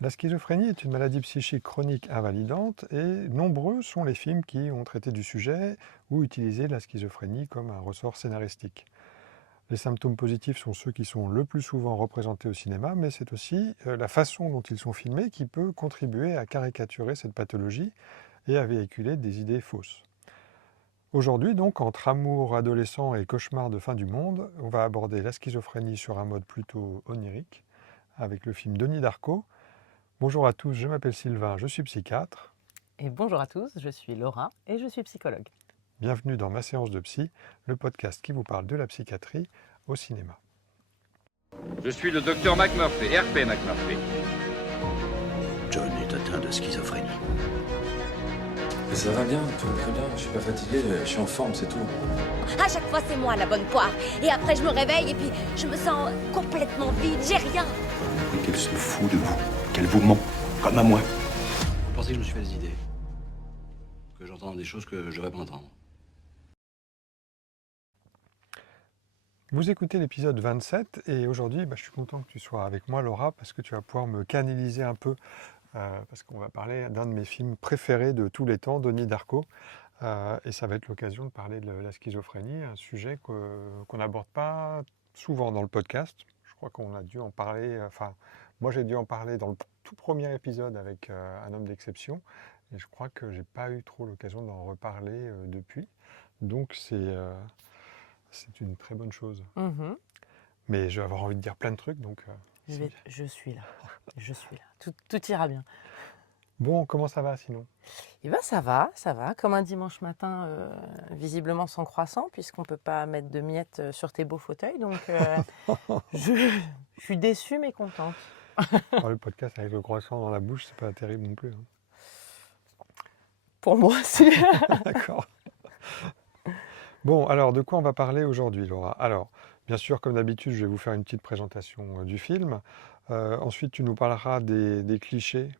La schizophrénie est une maladie psychique chronique invalidante et nombreux sont les films qui ont traité du sujet ou utilisé la schizophrénie comme un ressort scénaristique. Les symptômes positifs sont ceux qui sont le plus souvent représentés au cinéma, mais c'est aussi la façon dont ils sont filmés qui peut contribuer à caricaturer cette pathologie et à véhiculer des idées fausses. Aujourd'hui, donc, entre amour adolescent et cauchemar de fin du monde, on va aborder la schizophrénie sur un mode plutôt onirique, avec le film Denis Darko. Bonjour à tous, je m'appelle Sylvain, je suis psychiatre. Et bonjour à tous, je suis Laura et je suis psychologue. Bienvenue dans Ma séance de psy, le podcast qui vous parle de la psychiatrie au cinéma. Je suis le docteur McMurphy, RP McMurphy. John est atteint de schizophrénie. Mais ça va bien, tout va très bien, je suis pas fatigué, je suis en forme, c'est tout. À chaque fois, c'est moi la bonne poire. Et après, je me réveille et puis je me sens complètement vide. J'ai rien. Qu'elle se fout de vous, qu'elle vous ment, comme à moi. Vous pensez que je me suis fait des idées? Que j'entends des choses que je devrais pas entendre? Vous écoutez l'épisode 27 et aujourd'hui, je suis content que tu sois avec moi Laura parce que tu vas pouvoir me canaliser un peu parce qu'on va parler d'un de mes films préférés de tous les temps, Denis Darko. Et ça va être l'occasion de parler de la schizophrénie, un sujet qu'on n'aborde pas souvent dans le podcast. Je crois qu'on a dû en parler, moi j'ai dû en parler dans le tout premier épisode avec Un homme d'exception, et je crois que j'ai pas eu trop l'occasion d'en reparler depuis. Donc c'est une très bonne chose. Mais je vais avoir envie de dire plein de trucs, donc Je suis là, je suis là, tout ira bien. Bon, comment ça va sinon? Et bien ça va, comme un dimanche matin, visiblement sans croissant, puisqu'on ne peut pas mettre de miettes sur tes beaux fauteuils, donc je suis déçue mais contente. Le podcast avec le croissant dans la bouche, c'est pas terrible non plus. Pour moi, c'est... D'accord. Bon, alors de quoi on va parler aujourd'hui, Laura? Alors, bien sûr, comme d'habitude, je vais vous faire une petite présentation du film. Ensuite, tu nous parleras des clichés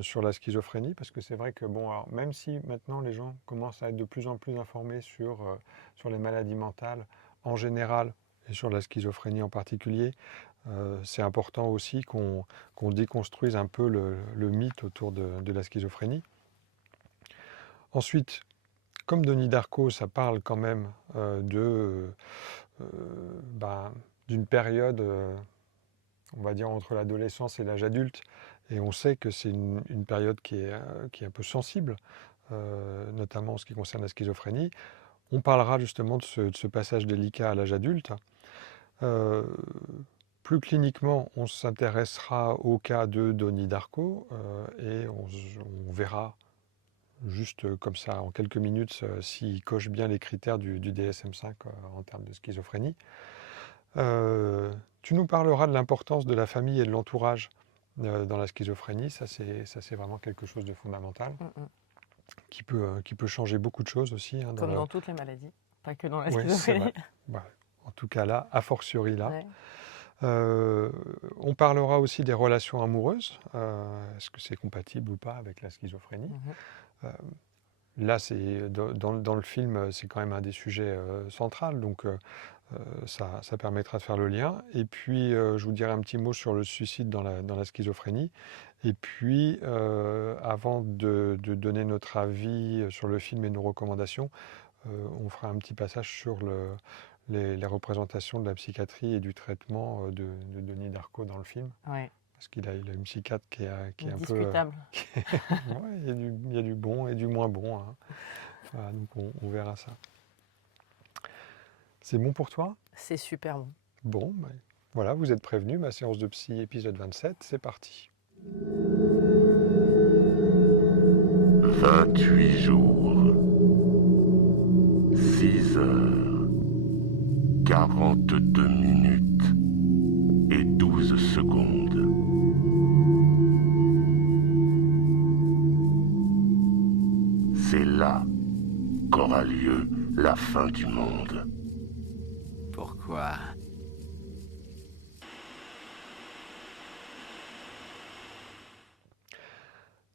sur la schizophrénie, parce que c'est vrai que, bon, alors, même si maintenant les gens commencent à être de plus en plus informés sur les maladies mentales en général, et sur la schizophrénie en particulier, c'est important aussi qu'on déconstruise un peu le mythe autour de la schizophrénie. Ensuite, comme Denis Darko, ça parle quand même d'une période, on va dire, entre l'adolescence et l'âge adulte. Et on sait que c'est une période qui est un peu sensible, notamment en ce qui concerne la schizophrénie. On parlera justement de ce passage délicat à l'âge adulte. Plus cliniquement, on s'intéressera au cas de Denis Darko et on verra juste comme ça, en quelques minutes, s'il coche bien les critères du DSM-5 en termes de schizophrénie. Tu nous parleras de l'importance de la famille et de l'entourage dans la schizophrénie. Ça, c'est vraiment quelque chose de fondamental qui peut changer beaucoup de choses aussi. Comme dans toutes les maladies, pas que dans la Ouais, c'est schizophrénie. vrai. En tout cas là, a fortiori là. Ouais. On parlera aussi des relations amoureuses. Est-ce que c'est compatible ou pas avec la schizophrénie? Là, dans le film, c'est quand même un des sujets centraux, donc ça permettra de faire le lien. Et puis, je vous dirai un petit mot sur le suicide dans la schizophrénie. Et puis, avant de donner notre avis sur le film et nos recommandations, on fera un petit passage sur les représentations de la psychiatrie et du traitement de Denis Darko dans le film. Ouais. Parce qu'il a une psychiatre qui est un peu... Discutable. Ouais, il y a du bon et du moins bon. Voilà, donc on verra ça. C'est bon pour toi? C'est super bon. Bon, voilà, vous êtes prévenus. Ma séance de psy, épisode 27, c'est parti. 28 jours, 6 heures, 42 minutes et 12 secondes. C'est là qu'aura lieu la fin du monde. Pourquoi?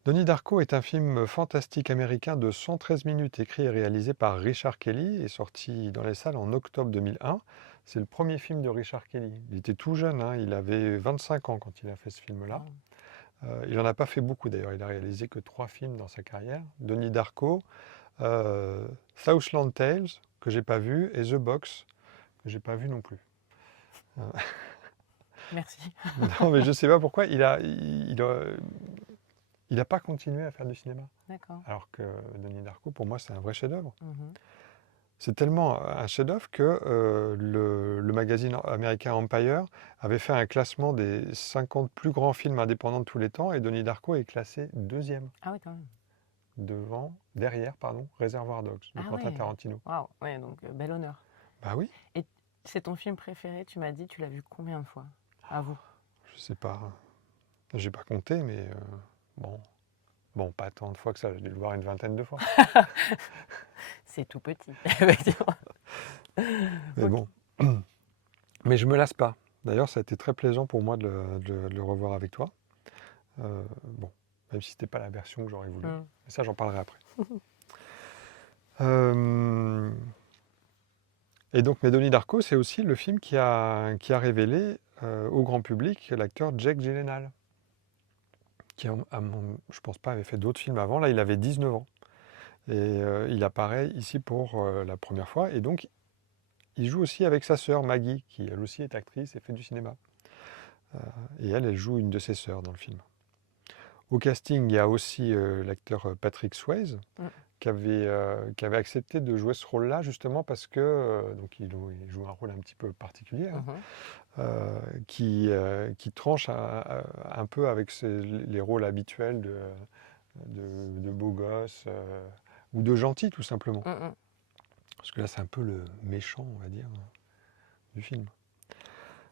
Denis Darko est un film fantastique américain de 113 minutes écrit et réalisé par Richard Kelly et sorti dans les salles en octobre 2001. C'est le premier film de Richard Kelly. Il était tout jeune, il avait 25 ans quand il a fait ce film-là. Il n'en a pas fait beaucoup d'ailleurs, il a réalisé que 3 films dans sa carrière. Donnie Darko, Southland Tales, que j'ai pas vu, et The Box, que j'ai pas vu non plus. Merci. Non, mais je sais pas pourquoi, il a pas continué à faire du cinéma. D'accord. Alors que Donnie Darko, pour moi, c'est un vrai chef-d'œuvre. Mhm. C'est tellement un chef-d'œuvre que le magazine américain Empire avait fait un classement des 50 plus grands films indépendants de tous les temps, et Donnie Darko est classé 2e, Ah oui, quand même. derrière, Reservoir Dogs, de Ah Quentin ouais. Tarantino. Waouh, ouais, donc bel honneur. Bah oui, Et c'est ton film préféré, tu m'as dit, tu l'as vu combien de fois? À vous. je sais pas, j'ai pas compté, mais bon, pas tant de fois que ça, j'ai dû le voir une 20aine de fois. C'est tout petit, effectivement. Mais bon, mais je me lasse pas. D'ailleurs, ça a été très plaisant pour moi de le revoir avec toi. Bon, même si c'était pas la version que j'aurais voulu. Mm. Mais ça, j'en parlerai après. Et donc, Donnie Darko, c'est aussi le film qui a révélé au grand public l'acteur Jake Gyllenhaal, qui, je pense pas, avait fait d'autres films avant. Là, il avait 19 ans. Et il apparaît ici pour la première fois. Et donc, il joue aussi avec sa sœur Maggie, qui elle aussi est actrice et fait du cinéma. Et elle joue une de ses sœurs dans le film. Au casting, il y a aussi l'acteur Patrick Swayze, qui avait accepté de jouer ce rôle-là, justement parce que donc il joue un rôle un petit peu particulier, qui tranche un peu avec les rôles habituels de beau gosse ou de gentil, tout simplement. Parce que là, c'est un peu le méchant, on va dire, du film.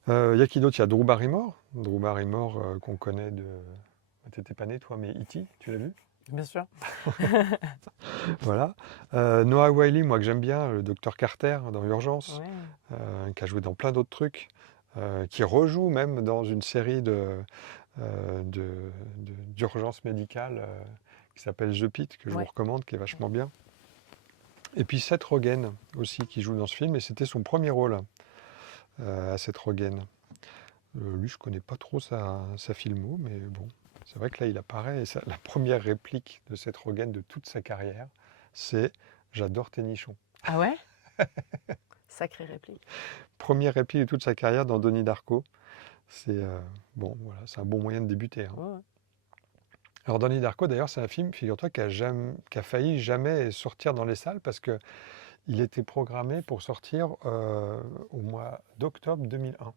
Il y a qui d'autre? Il y a Drew Barrymore. Drew Barrymore, qu'on connaît de... T'étais pas né, toi, mais E.T., tu l'as vu? Bien sûr. Voilà. Noah Wyle, moi que j'aime bien, le docteur Carter dans Urgence, Ouais. qui a joué dans plein d'autres trucs, qui rejoue même dans une série d'urgence médicale qui s'appelle The Pit, que je vous recommande, qui est vachement bien. Et puis Seth Rogen aussi, qui joue dans ce film, et c'était son premier rôle à Seth Rogen. Lui, je connais pas trop sa filmo, mais bon, c'est vrai que là, il apparaît, et la première réplique de Seth Rogen de toute sa carrière, c'est « J'adore tes nichons ». Ah ouais? Sacrée réplique. Première réplique de toute sa carrière dans Donnie Darko. C'est bon, voilà, c'est un bon moyen de débuter. Ouais. Alors Donnie Darko, d'ailleurs, c'est un film, figure-toi, qui a failli jamais sortir dans les salles parce que il était programmé pour sortir au mois d'octobre 2001.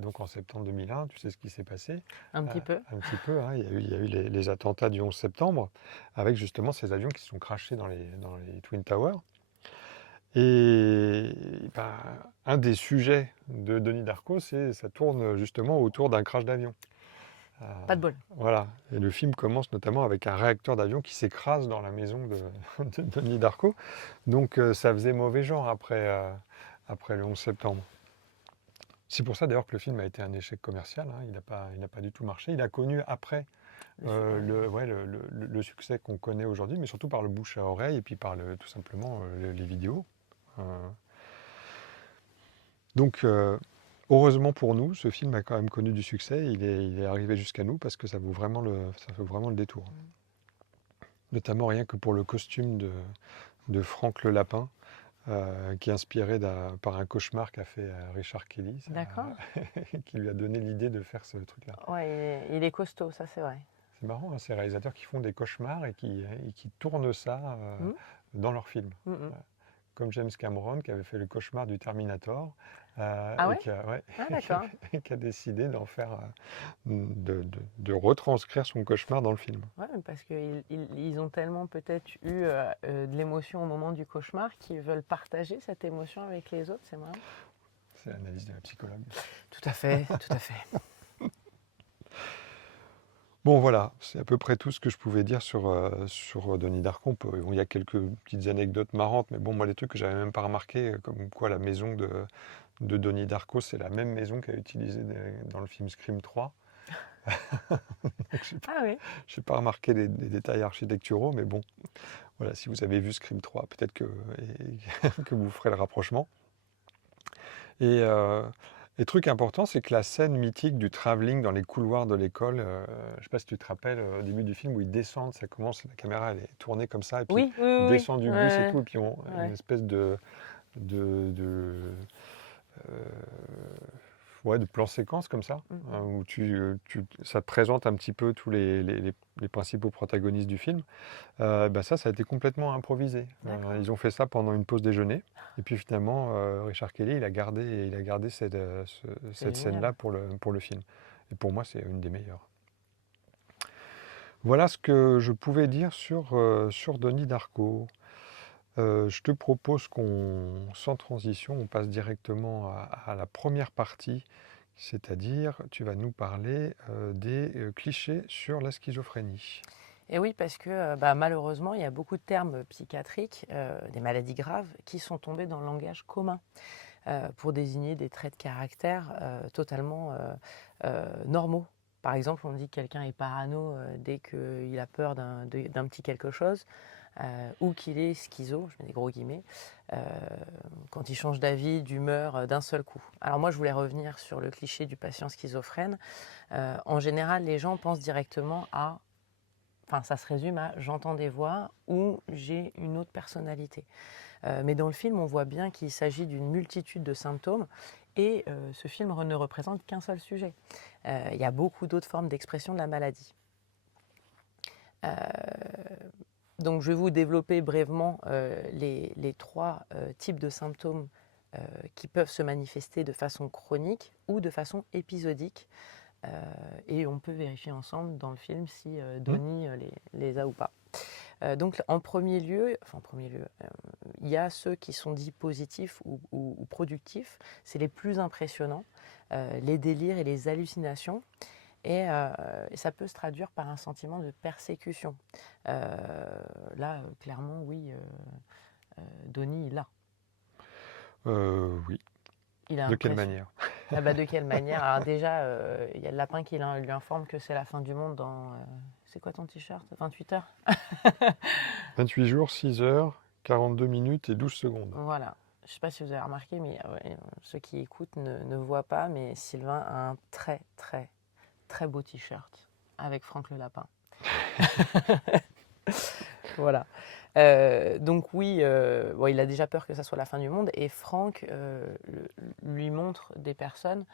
Donc en septembre 2001, tu sais ce qui s'est passé? Un petit peu. Un petit peu, hein, il y a eu les attentats du 11 septembre, avec justement ces avions qui se sont crashés dans les Twin Towers. Et un des sujets de Donnie Darko, ça tourne justement autour d'un crash d'avion. Pas de bol. Voilà. Et le film commence notamment avec un réacteur d'avion qui s'écrase dans la maison de Donnie Darko. Donc ça faisait mauvais genre après le 11 septembre. C'est pour ça d'ailleurs que le film a été un échec commercial. Il n'a pas du tout marché. Il a connu après le succès qu'on connaît aujourd'hui, mais surtout par le bouche à oreille et puis par tout simplement les vidéos. Donc heureusement pour nous, ce film a quand même connu du succès. Il est arrivé jusqu'à nous parce que ça vaut vraiment le détour. Notamment rien que pour le costume de Franck le Lapin, qui est inspiré par un cauchemar qu'a fait Richard Kelly. D'accord. Qui lui a donné l'idée de faire ce truc-là. Ouais, il est costaud, ça c'est vrai. C'est marrant, ces réalisateurs qui font des cauchemars et qui tournent ça dans leurs films. Comme James Cameron qui avait fait le cauchemar du Terminator qui a décidé d'en faire de retranscrire son cauchemar dans le film. Ouais, parce qu'ils ont tellement peut-être eu de l'émotion au moment du cauchemar qu'ils veulent partager cette émotion avec les autres, c'est marrant. C'est l'analyse de la psychologue. Tout à fait, tout à fait. Bon voilà, c'est à peu près tout ce que je pouvais dire sur Donnie Darko. Il y a quelques petites anecdotes marrantes, mais bon, moi les trucs que j'avais même pas remarqué, comme quoi la maison de Donnie Darko, c'est la même maison qu'a utilisée dans le film Scream 3. Je n'ai pas remarqué les détails architecturaux, mais bon, voilà, si vous avez vu Scream 3, peut-être que vous ferez le rapprochement. Et Et truc important, c'est que la scène mythique du travelling dans les couloirs de l'école, je ne sais pas si tu te rappelles, au début du film où ils descendent, ça commence, la caméra elle est tournée comme ça, et puis Oui, oui, ils oui, oui. descendent du bus et Ouais, tout, et puis on une ouais. espèce de, euh, ouais, de plan séquence comme ça, hein, où ça te présente un petit peu tous les principaux protagonistes du film. Bah ça a été complètement improvisé. D'accord. Ils ont fait ça pendant une pause déjeuner. Et puis finalement, Richard Kelly, il a gardé cette C'est scène-là génial. pour le film. Et pour moi, c'est une des meilleures. Voilà ce que je pouvais dire sur Denis Darko. Je te propose sans transition, on passe directement à la première partie, c'est-à-dire tu vas nous parler des clichés sur la schizophrénie. Et oui, parce que bah, malheureusement, il y a beaucoup de termes psychiatriques, des maladies graves, qui sont tombés dans le langage commun pour désigner des traits de caractère totalement normaux. Par exemple, on dit que quelqu'un est parano dès qu'il a peur d'un petit quelque chose, ou qu'il est schizo, je mets des gros guillemets, quand il change d'avis, d'humeur d'un seul coup. Alors moi, je voulais revenir sur le cliché du patient schizophrène. En général, les gens pensent directement à... Enfin, ça se résume à j'entends des voix ou j'ai une autre personnalité. Mais dans le film, on voit bien qu'il s'agit d'une multitude de symptômes et ce film ne représente qu'un seul sujet. Il y a beaucoup d'autres formes d'expression de la maladie. Donc, je vais vous développer brièvement les trois types de symptômes qui peuvent se manifester de façon chronique ou de façon épisodique. Et on peut vérifier ensemble dans le film si Donnie les a ou pas. Donc en premier lieu, il y a ceux qui sont dits positifs ou productifs, c'est les plus impressionnants, les délires et les hallucinations. Et ça peut se traduire par un sentiment de persécution. Là, clairement, oui, Donnie, il l'a. Oui. Il a De quelle l'impression. manière? Ah bah, de quelle manière? Alors déjà, il y a le lapin qui lui informe que c'est la fin du monde dans... c'est quoi ton t-shirt? 28 heures? 28 jours, 6 heures, 42 minutes et 12 secondes. Voilà. Je ne sais pas si vous avez remarqué, mais ceux qui écoutent ne voient pas, mais Sylvain a un très, très, très beau t-shirt avec Franck le lapin. Voilà. Donc oui, bon, il a déjà peur que ça soit la fin du monde et Franck lui montre des personnes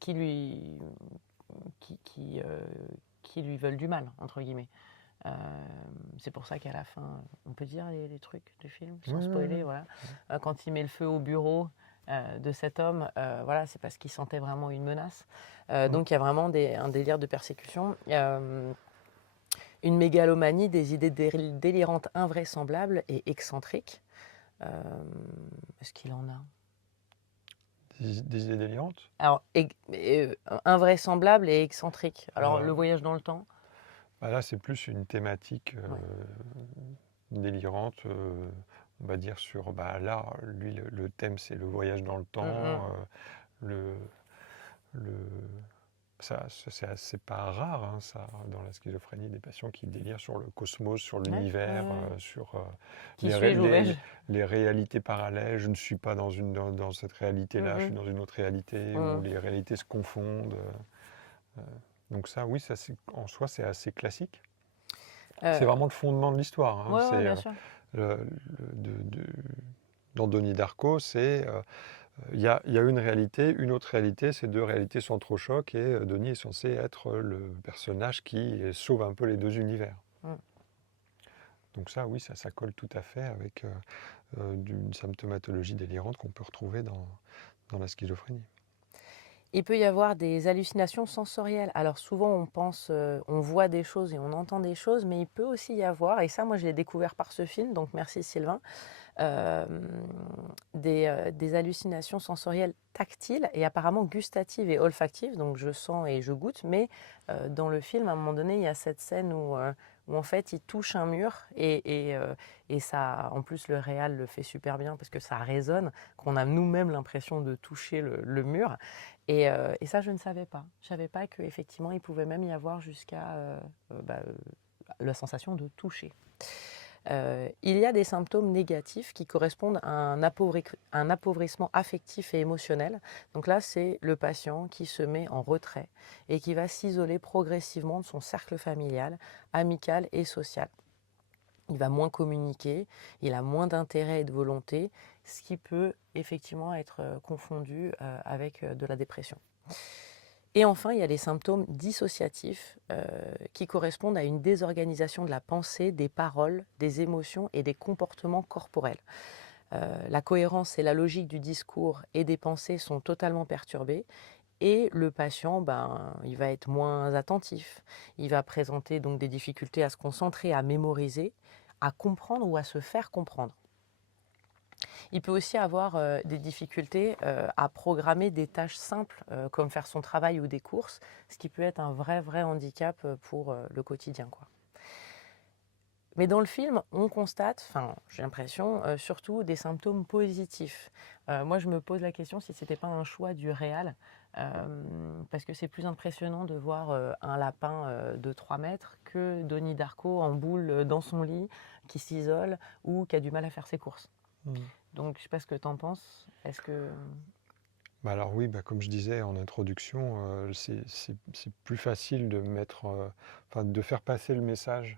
qui lui veulent du mal, entre guillemets. C'est pour ça qu'à la fin, on peut dire les trucs du film sans spoiler. Voilà. Quand il met le feu au bureau de cet homme, voilà, c'est parce qu'il sentait vraiment une menace. Donc il y a vraiment un délire de persécution. Une mégalomanie, des idées délirantes, invraisemblables et excentriques. Est-ce qu'il en a? Des idées délirantes? Alors, invraisemblable et excentrique. Alors, le Alors, voyage dans le temps. bah là, c'est plus une thématique délirante, on va dire sur... Bah là, lui, le thème, c'est le voyage dans le temps, le... C'est pas rare, hein, ça, dans la schizophrénie, des patients qui délirent sur le cosmos, sur l'univers, sur Qui suis-je, les réalités parallèles. Je ne suis pas dans cette réalité-là, je suis dans une autre réalité, où les réalités se confondent. Donc ça, oui, ça, en soi, c'est assez classique. C'est vraiment le fondement de l'histoire. Hein. Ouais, bien sûr. Dans Donnie Darko, c'est... Il y a une réalité, une autre réalité, ces deux réalités s'entrechoquent et Denis est censé être le personnage qui sauve un peu les deux univers. Donc ça, oui, ça colle tout à fait avec une symptomatologie délirante qu'on peut retrouver dans la schizophrénie. Il peut y avoir des hallucinations sensorielles. Alors souvent on voit des choses et on entend des choses, mais il peut aussi y avoir, et ça moi je l'ai découvert par ce film, donc merci Sylvain, des hallucinations sensorielles tactiles et apparemment gustatives et olfactives, donc je sens et je goûte, mais dans le film à un moment donné il y a cette scène où en fait il touche un mur et ça, en plus le réal le fait super bien parce que ça résonne, qu'on a nous-mêmes l'impression de toucher le mur et ça je ne savais pas. Je ne savais pas qu'effectivement il pouvait même y avoir jusqu'à la sensation de toucher. Il y a des symptômes négatifs qui correspondent à un appauvrissement affectif et émotionnel. Donc là, c'est le patient qui se met en retrait et qui va s'isoler progressivement de son cercle familial, amical et social. Il va moins communiquer, il a moins d'intérêt et de volonté, ce qui peut effectivement être confondu avec de la dépression. Et enfin, il y a les symptômes dissociatifs qui correspondent à une désorganisation de la pensée, des paroles, des émotions et des comportements corporels. La cohérence et la logique du discours et des pensées sont totalement perturbées. Et le patient, il va être moins attentif. Il va présenter donc des difficultés à se concentrer, à mémoriser, à comprendre ou à se faire comprendre. Il peut aussi avoir des difficultés à programmer des tâches simples comme faire son travail ou des courses, ce qui peut être un vrai handicap pour le quotidien, quoi. Mais dans le film, on constate, j'ai l'impression, surtout des symptômes positifs. Moi, je me pose la question si ce n'était pas un choix du réal, parce que c'est plus impressionnant de voir un lapin de 3 mètres que Donnie Darko en boule dans son lit, qui s'isole ou qui a du mal à faire ses courses. Donc, je ne sais pas ce que tu en penses. Est-ce que... Alors oui, comme je disais en introduction, c'est plus facile de de faire passer le message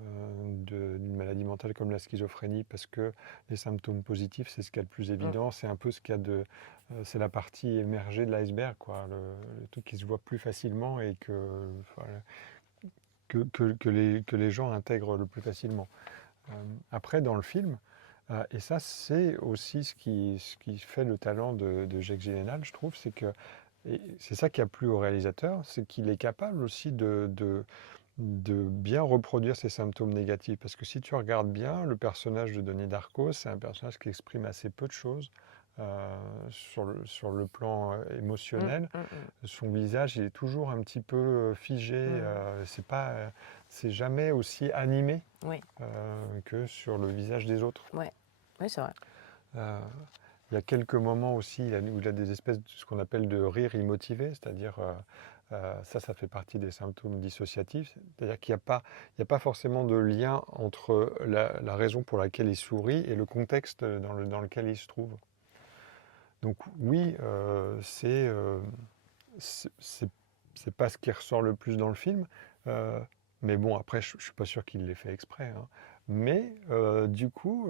d'une maladie mentale comme la schizophrénie, parce que les symptômes positifs, c'est ce qu'il y a de plus évident, c'est un peu ce qu'il y a de... c'est la partie émergée de l'iceberg, quoi, le truc qui se voit plus facilement et que les gens intègrent le plus facilement. Après, dans le film, et ça, c'est aussi ce qui fait le talent de Jake Gyllenhaal, je trouve, et c'est ça qui a plu au réalisateur, c'est qu'il est capable aussi de bien reproduire ces symptômes négatifs. Parce que si tu regardes bien, le personnage de Donnie Darko, c'est un personnage qui exprime assez peu de choses sur le plan émotionnel. Son visage, il est toujours un petit peu figé. C'est jamais aussi animé que sur le visage des autres. Oui, c'est vrai. Il y a quelques moments aussi où il a des espèces de ce qu'on appelle de rire immotivé, c'est-à-dire ça fait partie des symptômes dissociatifs, c'est-à-dire qu'il n'y a pas forcément de lien entre la raison pour laquelle il sourit et le contexte dans lequel il se trouve. Donc oui, c'est pas ce qui ressort le plus dans le film, mais bon, après, je ne suis pas sûr qu'il l'ait fait exprès, hein. Mais du coup,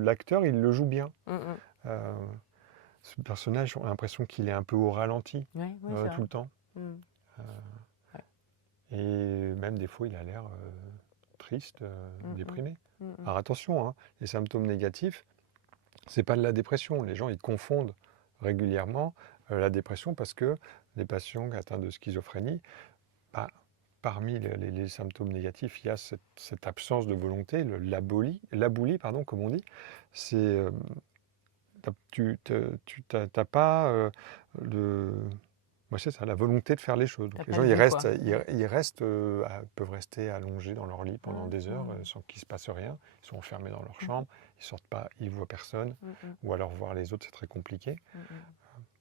l'acteur, il le joue bien. Ce personnage, on a l'impression qu'il est un peu au ralenti tout le temps. Et même des fois, il a l'air triste, déprimé. Alors attention, hein, les symptômes négatifs, c'est pas de la dépression. Les gens, ils confondent régulièrement la dépression parce que les patients atteints de schizophrénie, parmi les symptômes négatifs, il y a cette absence de volonté, l'aboulie, comme on dit. C'est tu n'as pas c'est ça, la volonté de faire les choses. Donc les gens, peuvent rester allongés dans leur lit pendant des heures sans qu'il ne se passe rien. Ils sont enfermés dans leur chambre, ils ne sortent pas, ils ne voient personne. Ou alors voir les autres, c'est très compliqué.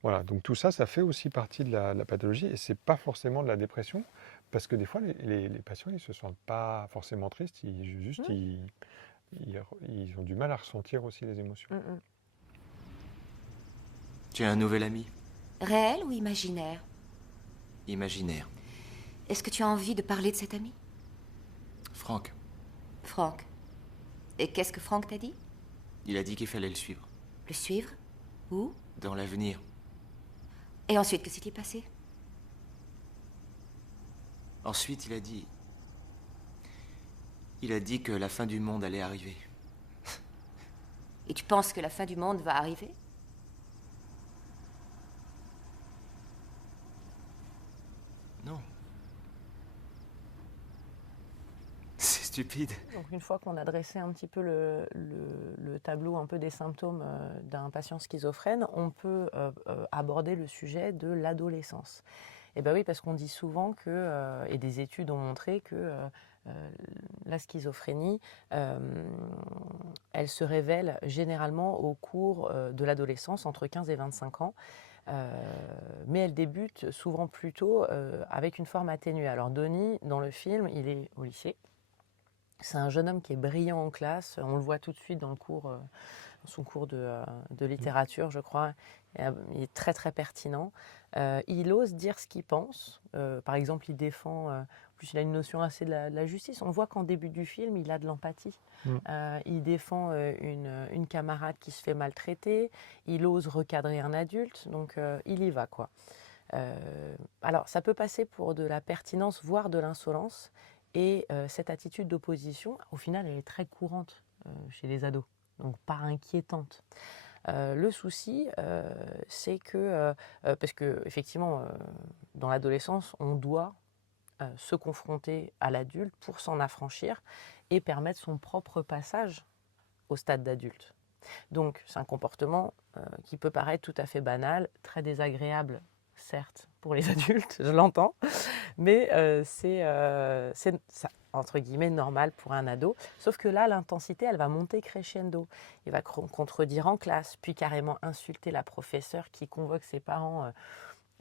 Voilà, donc tout ça, ça fait aussi partie de la pathologie. Et ce n'est pas forcément de la dépression, parce que des fois, les patients, ils ne se sentent pas forcément tristes. Ils ont du mal à ressentir aussi les émotions. Tu as un nouvel ami? Réel ou imaginaire? Imaginaire. Est-ce que tu as envie de parler de cet ami? Franck. Franck. Et qu'est-ce que Franck t'a dit? Il a dit qu'il fallait le suivre. Le suivre? Où? Dans l'avenir. Et ensuite, que s'est-il passé? Ensuite, il a dit que la fin du monde allait arriver. Et tu penses que la fin du monde va arriver? Non. C'est stupide. Donc une fois qu'on a dressé un petit peu le tableau un peu des symptômes d'un patient schizophrène, on peut aborder le sujet de l'adolescence. Et bien oui, parce qu'on dit souvent que, et des études ont montré que la schizophrénie, elle se révèle généralement au cours de l'adolescence, entre 15 et 25 ans. Mais elle débute souvent plus tôt avec une forme atténuée. Alors Donnie, dans le film, il est au lycée. C'est un jeune homme qui est brillant en classe. On le voit tout de suite dans son cours de littérature, je crois. Il est très, très pertinent. Il ose dire ce qu'il pense. Par exemple, il défend... en plus, il a une notion assez de la justice. On voit qu'en début du film, il a de l'empathie. Il défend une camarade qui se fait maltraiter. Il ose recadrer un adulte. Donc, il y va, quoi. Alors, ça peut passer pour de la pertinence, voire de l'insolence. Et cette attitude d'opposition, au final, elle est très courante chez les ados, donc pas inquiétante. Le souci, c'est que, parce qu'effectivement, dans l'adolescence, on doit se confronter à l'adulte pour s'en affranchir et permettre son propre passage au stade d'adulte. Donc, c'est un comportement qui peut paraître tout à fait banal, très désagréable, certes, pour les adultes, je l'entends, mais c'est entre guillemets normal pour un ado. Sauf que là, l'intensité, elle va monter crescendo. Il va contredire en classe, puis carrément insulter la professeure qui convoque ses parents.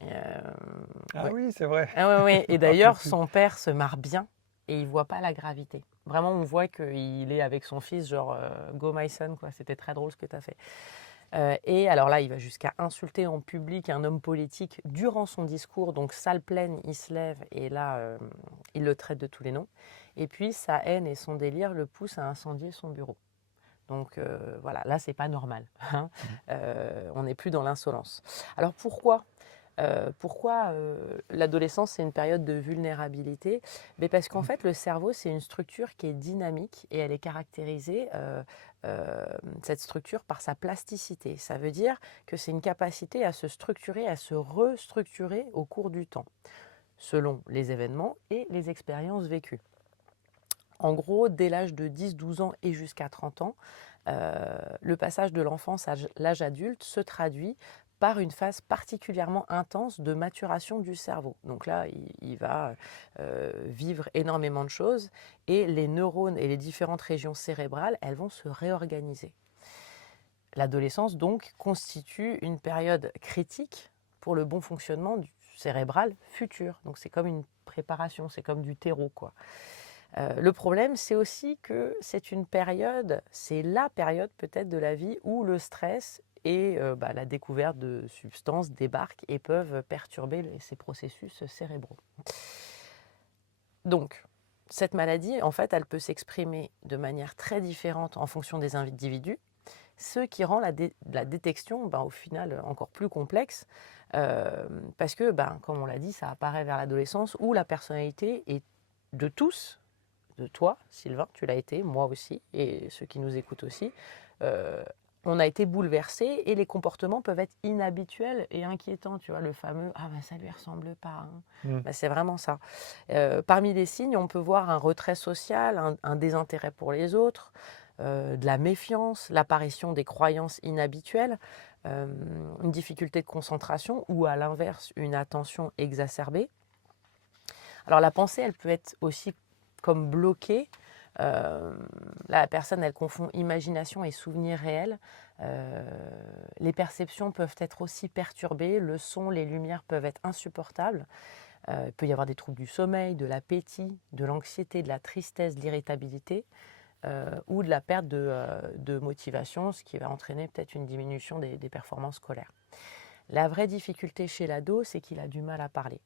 Ah Ouais. oui, c'est vrai. Ah ouais. Et d'ailleurs, son père se marre bien et il voit pas la gravité. Vraiment, on voit qu'il est avec son fils, genre go my son, quoi. C'était très drôle ce que tu as fait. Et alors là, il va jusqu'à insulter en public un homme politique durant son discours. Donc, salle pleine, il se lève et là, il le traite de tous les noms. Et puis, sa haine et son délire le poussent à incendier son bureau. Donc, voilà, là, c'est pas normal. Hein. On n'est plus dans l'insolence. Alors, pourquoi l'adolescence, c'est une période de vulnérabilité? Mais parce qu'en fait, le cerveau, c'est une structure qui est dynamique et elle est caractérisée, cette structure, par sa plasticité. Ça veut dire que c'est une capacité à se structurer, à se restructurer au cours du temps, selon les événements et les expériences vécues. En gros, dès l'âge de 10-12 ans et jusqu'à 30 ans, le passage de l'enfance à l'âge adulte se traduit par une phase particulièrement intense de maturation du cerveau. Donc là, il va vivre énormément de choses et les neurones et les différentes régions cérébrales, elles vont se réorganiser. L'adolescence, donc, constitue une période critique pour le bon fonctionnement du cérébral futur. Donc c'est comme une préparation, c'est comme du terreau, quoi. Le problème, c'est aussi que c'est la période peut-être de la vie où le stress et la découverte de substances débarquent et peuvent perturber ces processus cérébraux. Donc, cette maladie, en fait, elle peut s'exprimer de manière très différente en fonction des individus, ce qui rend la détection, au final, encore plus complexe, parce que, comme on l'a dit, ça apparaît vers l'adolescence où la personnalité est de tous, de toi, Sylvain, tu l'as été, moi aussi, et ceux qui nous écoutent aussi, on a été bouleversés et les comportements peuvent être inhabituels et inquiétants. Tu vois, le fameux « Ah ça lui ressemble pas hein. ». C'est vraiment ça. Parmi les signes, on peut voir un retrait social, un désintérêt pour les autres, de la méfiance, l'apparition des croyances inhabituelles, une difficulté de concentration ou à l'inverse, une attention exacerbée. Alors la pensée, elle peut être aussi comme bloquée. La personne, elle confond imagination et souvenir réel. Les perceptions peuvent être aussi perturbées, le son, les lumières peuvent être insupportables. Il peut y avoir des troubles du sommeil, de l'appétit, de l'anxiété, de la tristesse, de l'irritabilité ou de la perte de motivation, ce qui va entraîner peut-être une diminution des performances scolaires. La vraie difficulté chez l'ado, c'est qu'il a du mal à parler.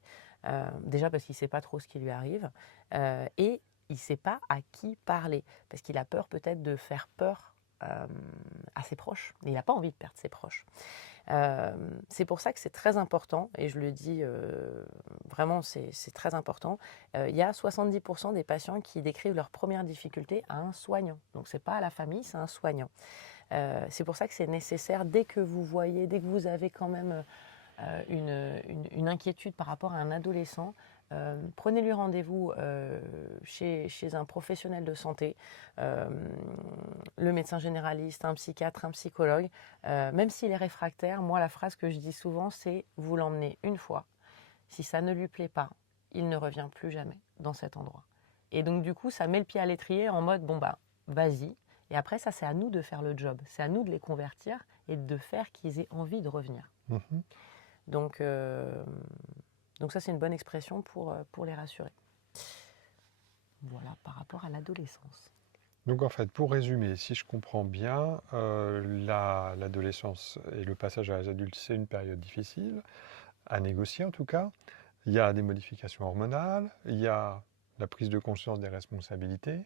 Déjà parce qu'il ne sait pas trop ce qui lui arrive et il ne sait pas à qui parler, parce qu'il a peur peut-être de faire peur à ses proches. Il n'a pas envie de perdre ses proches. C'est pour ça que c'est très important, et je le dis vraiment, c'est très important. Il y a 70% des patients qui décrivent leurs premières difficultés à un soignant. Donc ce n'est pas à la famille, c'est un soignant. C'est pour ça que c'est nécessaire, dès que vous avez quand même une inquiétude par rapport à un adolescent, prenez-lui rendez-vous chez un professionnel de santé, le médecin généraliste, un psychiatre, un psychologue. Même s'il est réfractaire, moi la phrase que je dis souvent c'est « vous l'emmenez une fois, si ça ne lui plaît pas, il ne revient plus jamais dans cet endroit ». Et donc du coup ça met le pied à l'étrier en mode « bon vas-y ». Et après ça c'est à nous de faire le job, c'est à nous de les convertir et de faire qu'ils aient envie de revenir. Donc ça, c'est une bonne expression pour les rassurer. Voilà, par rapport à l'adolescence. Donc en fait, pour résumer, si je comprends bien, l'adolescence et le passage à l'âge adulte, c'est une période difficile, à négocier en tout cas. Il y a des modifications hormonales, il y a la prise de conscience des responsabilités,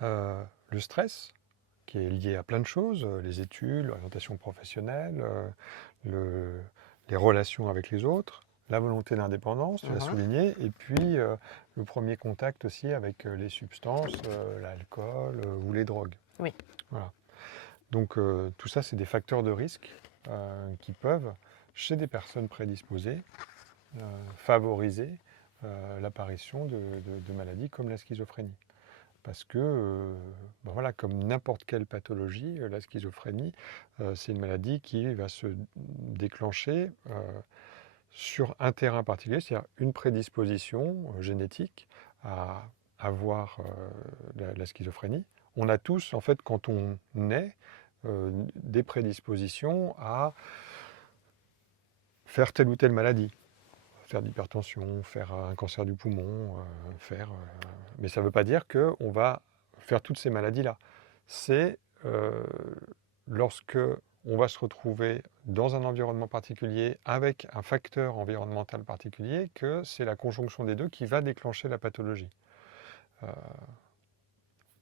le stress, qui est lié à plein de choses, les études, l'orientation professionnelle, les relations avec les autres, la volonté d'indépendance, tu l'as souligné, et puis le premier contact aussi avec les substances, l'alcool ou les drogues. Oui. Voilà. Donc tout ça, c'est des facteurs de risque qui peuvent, chez des personnes prédisposées, favoriser l'apparition de maladies comme la schizophrénie. Parce que, voilà, comme n'importe quelle pathologie, la schizophrénie, c'est une maladie qui va se déclencher sur un terrain particulier, c'est-à-dire une prédisposition génétique à avoir la schizophrénie. On a tous, en fait, quand on naît, des prédispositions à faire telle ou telle maladie. Faire de l'hypertension, faire un cancer du poumon, mais ça ne veut pas dire qu'on va faire toutes ces maladies-là. C'est lorsque on va se retrouver dans un environnement particulier avec un facteur environnemental particulier que c'est la conjonction des deux qui va déclencher la pathologie.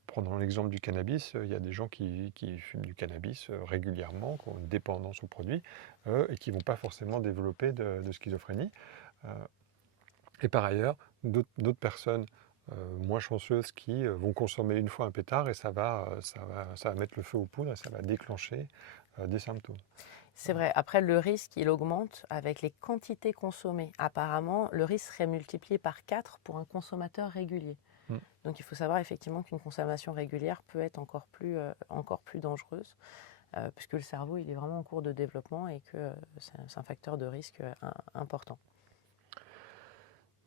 Prenons l'exemple du cannabis, il y a des gens qui fument du cannabis régulièrement, qui ont une dépendance au produit, et qui ne vont pas forcément développer de schizophrénie. Et par ailleurs, d'autres personnes moins chanceuses qui vont consommer une fois un pétard et ça va mettre le feu aux poudres et ça va déclencher des symptômes. C'est vrai. Après, le risque, il augmente avec les quantités consommées. Apparemment, le risque serait multiplié par 4 pour un consommateur régulier. Donc, il faut savoir effectivement qu'une consommation régulière peut être encore plus dangereuse, puisque le cerveau, il est vraiment en cours de développement et que c'est un facteur de risque important.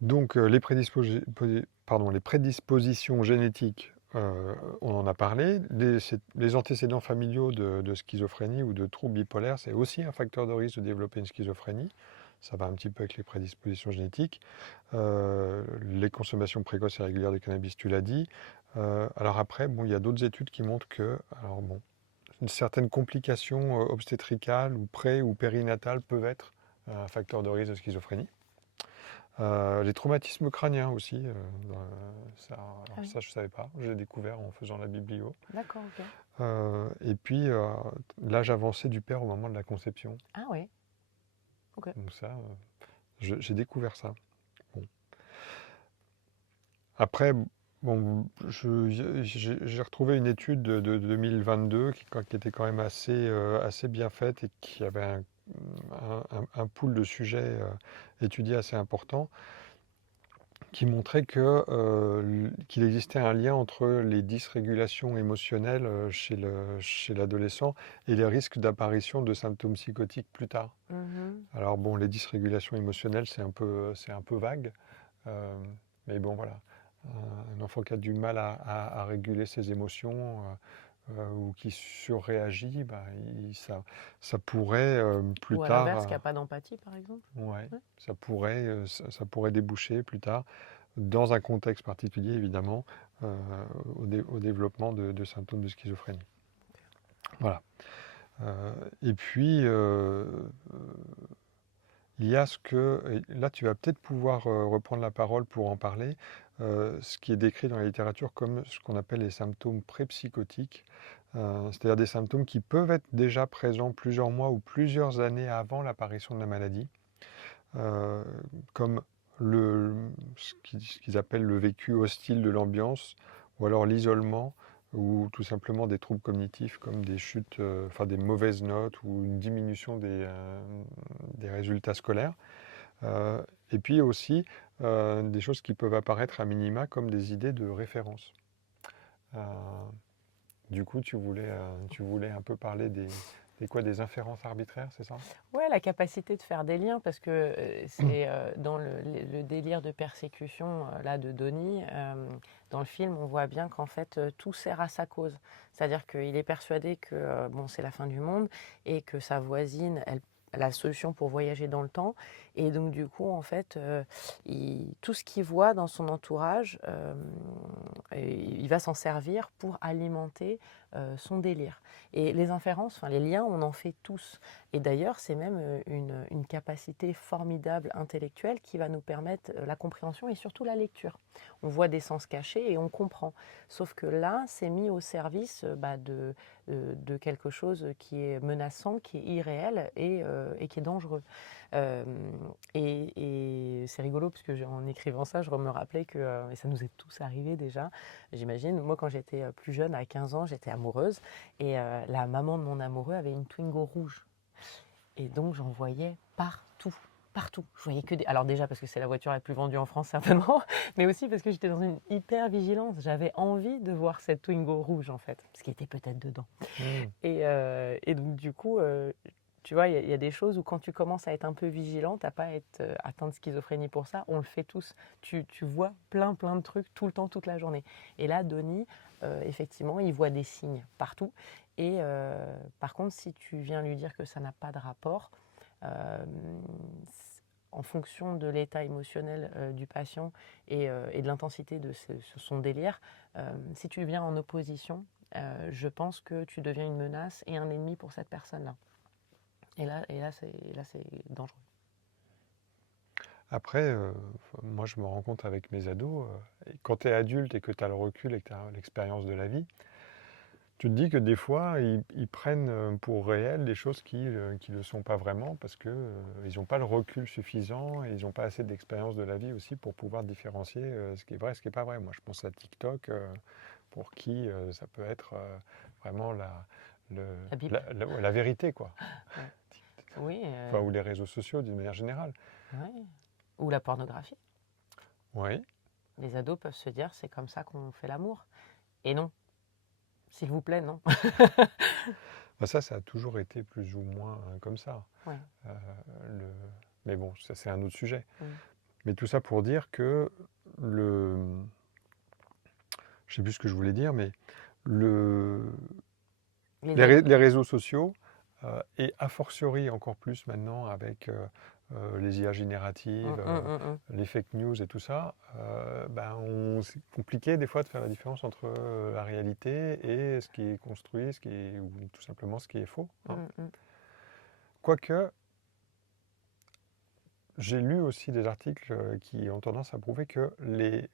Donc, les prédispositions génétiques, on en a parlé. Les antécédents familiaux de schizophrénie ou de troubles bipolaires, c'est aussi un facteur de risque de développer une schizophrénie. Ça va un petit peu avec les prédispositions génétiques. Les consommations précoces et régulières de cannabis, tu l'as dit. Alors après, il y a d'autres études qui montrent que une certaine complication obstétricale ou ou périnatale peuvent être un facteur de risque de schizophrénie. Les traumatismes crâniens aussi, ça je ne savais pas, je l'ai découvert en faisant la biblio. D'accord, ok. Et puis l'âge avancé du père au moment de la conception. Ah oui. Ok. Donc ça, j'ai découvert ça. Bon. Après, j'ai retrouvé une étude de 2022 qui était quand même assez bien faite et qui avait un pool de sujets étudiés assez important, qui montrait qu'il existait un lien entre les dysrégulations émotionnelles chez l'adolescent et les risques d'apparition de symptômes psychotiques plus tard. Alors les dysrégulations émotionnelles, c'est un peu vague, mais bon, voilà. Un enfant qui a du mal à réguler ses émotions ou qui surréagit, ça pourrait plus tard... Ou à l'inverse, qui n'a pas d'empathie, par exemple. Ouais. Ça pourrait déboucher plus tard, dans un contexte particulier, évidemment, au développement de symptômes de schizophrénie. Voilà. Et puis, il y a là tu vas peut-être pouvoir reprendre la parole pour en parler, ce qui est décrit dans la littérature comme ce qu'on appelle les symptômes prépsychotiques, c'est-à-dire des symptômes qui peuvent être déjà présents plusieurs mois ou plusieurs années avant l'apparition de la maladie, comme ce qu'ils appellent le vécu hostile de l'ambiance, ou alors l'isolement, ou tout simplement des troubles cognitifs comme des chutes, des mauvaises notes ou une diminution des résultats scolaires. Et puis aussi des choses qui peuvent apparaître à minima comme des idées de référence. Du coup, tu voulais un peu parler des inférences arbitraires, c'est ça? Oui, la capacité de faire des liens, parce que c'est dans le délire de persécution là, de Donnie, dans le film, on voit bien qu'en fait, tout sert à sa cause. C'est-à-dire qu'il est persuadé que c'est la fin du monde et que sa voisine, elle a la solution pour voyager dans le temps Et donc du coup, en fait, tout ce qu'il voit dans son entourage, il va s'en servir pour alimenter son délire. Et les inférences, enfin les liens, on en fait tous. Et d'ailleurs, c'est même une capacité formidable intellectuelle qui va nous permettre la compréhension et surtout la lecture. On voit des sens cachés et on comprend. Sauf que là, c'est mis au service de quelque chose qui est menaçant, qui est irréel et qui est dangereux. Et c'est rigolo parce que en écrivant ça, je me rappelais que, et ça nous est tous arrivé déjà, j'imagine, moi quand j'étais plus jeune, à 15 ans, j'étais amoureuse et la maman de mon amoureux avait une Twingo rouge. Et donc j'en voyais partout. Partout. Je voyais que des... Alors déjà parce que c'est la voiture la plus vendue en France certainement, mais aussi parce que j'étais dans une hyper vigilance. J'avais envie de voir cette Twingo rouge en fait, ce qui était peut-être dedans. Et donc du coup, tu vois, il y a des choses où quand tu commences à être un peu vigilant, t'as pas à être atteint de schizophrénie pour ça, on le fait tous. Tu vois plein de trucs tout le temps, toute la journée. Et là, Donnie, effectivement, il voit des signes partout. Et par contre, si tu viens lui dire que ça n'a pas de rapport, en fonction de l'état émotionnel du patient et de l'intensité de son délire, si tu viens en opposition, je pense que tu deviens une menace et un ennemi pour cette personne-là. Et là, c'est dangereux. Après, moi je me rends compte avec mes ados, quand tu es adulte et que tu as le recul et que tu as l'expérience de la vie, tu te dis que des fois, ils prennent pour réel des choses qui ne le sont pas vraiment parce qu'ils n'ont pas le recul suffisant et ils n'ont pas assez d'expérience de la vie aussi pour pouvoir différencier ce qui est vrai et ce qui n'est pas vrai. Moi, je pense à TikTok, pour qui ça peut être vraiment la vérité, quoi. Ouais. Oui. Enfin, ou les réseaux sociaux d'une manière générale. Ouais. Ou la pornographie. Oui. Les ados peuvent se dire c'est comme ça qu'on fait l'amour. Et non. S'il vous plaît, non. Ben ça a toujours été plus ou moins comme ça. Ouais. Mais bon, ça c'est un autre sujet. Mm. Mais tout ça pour dire que je sais plus ce que je voulais dire, mais les réseaux sociaux, et a fortiori encore plus maintenant avec les IA génératives, les fake news et tout ça, c'est compliqué des fois de faire la différence entre la réalité et ce qui est construit, ou tout simplement ce qui est faux. Hein. Quoique, j'ai lu aussi des articles qui ont tendance à prouver que les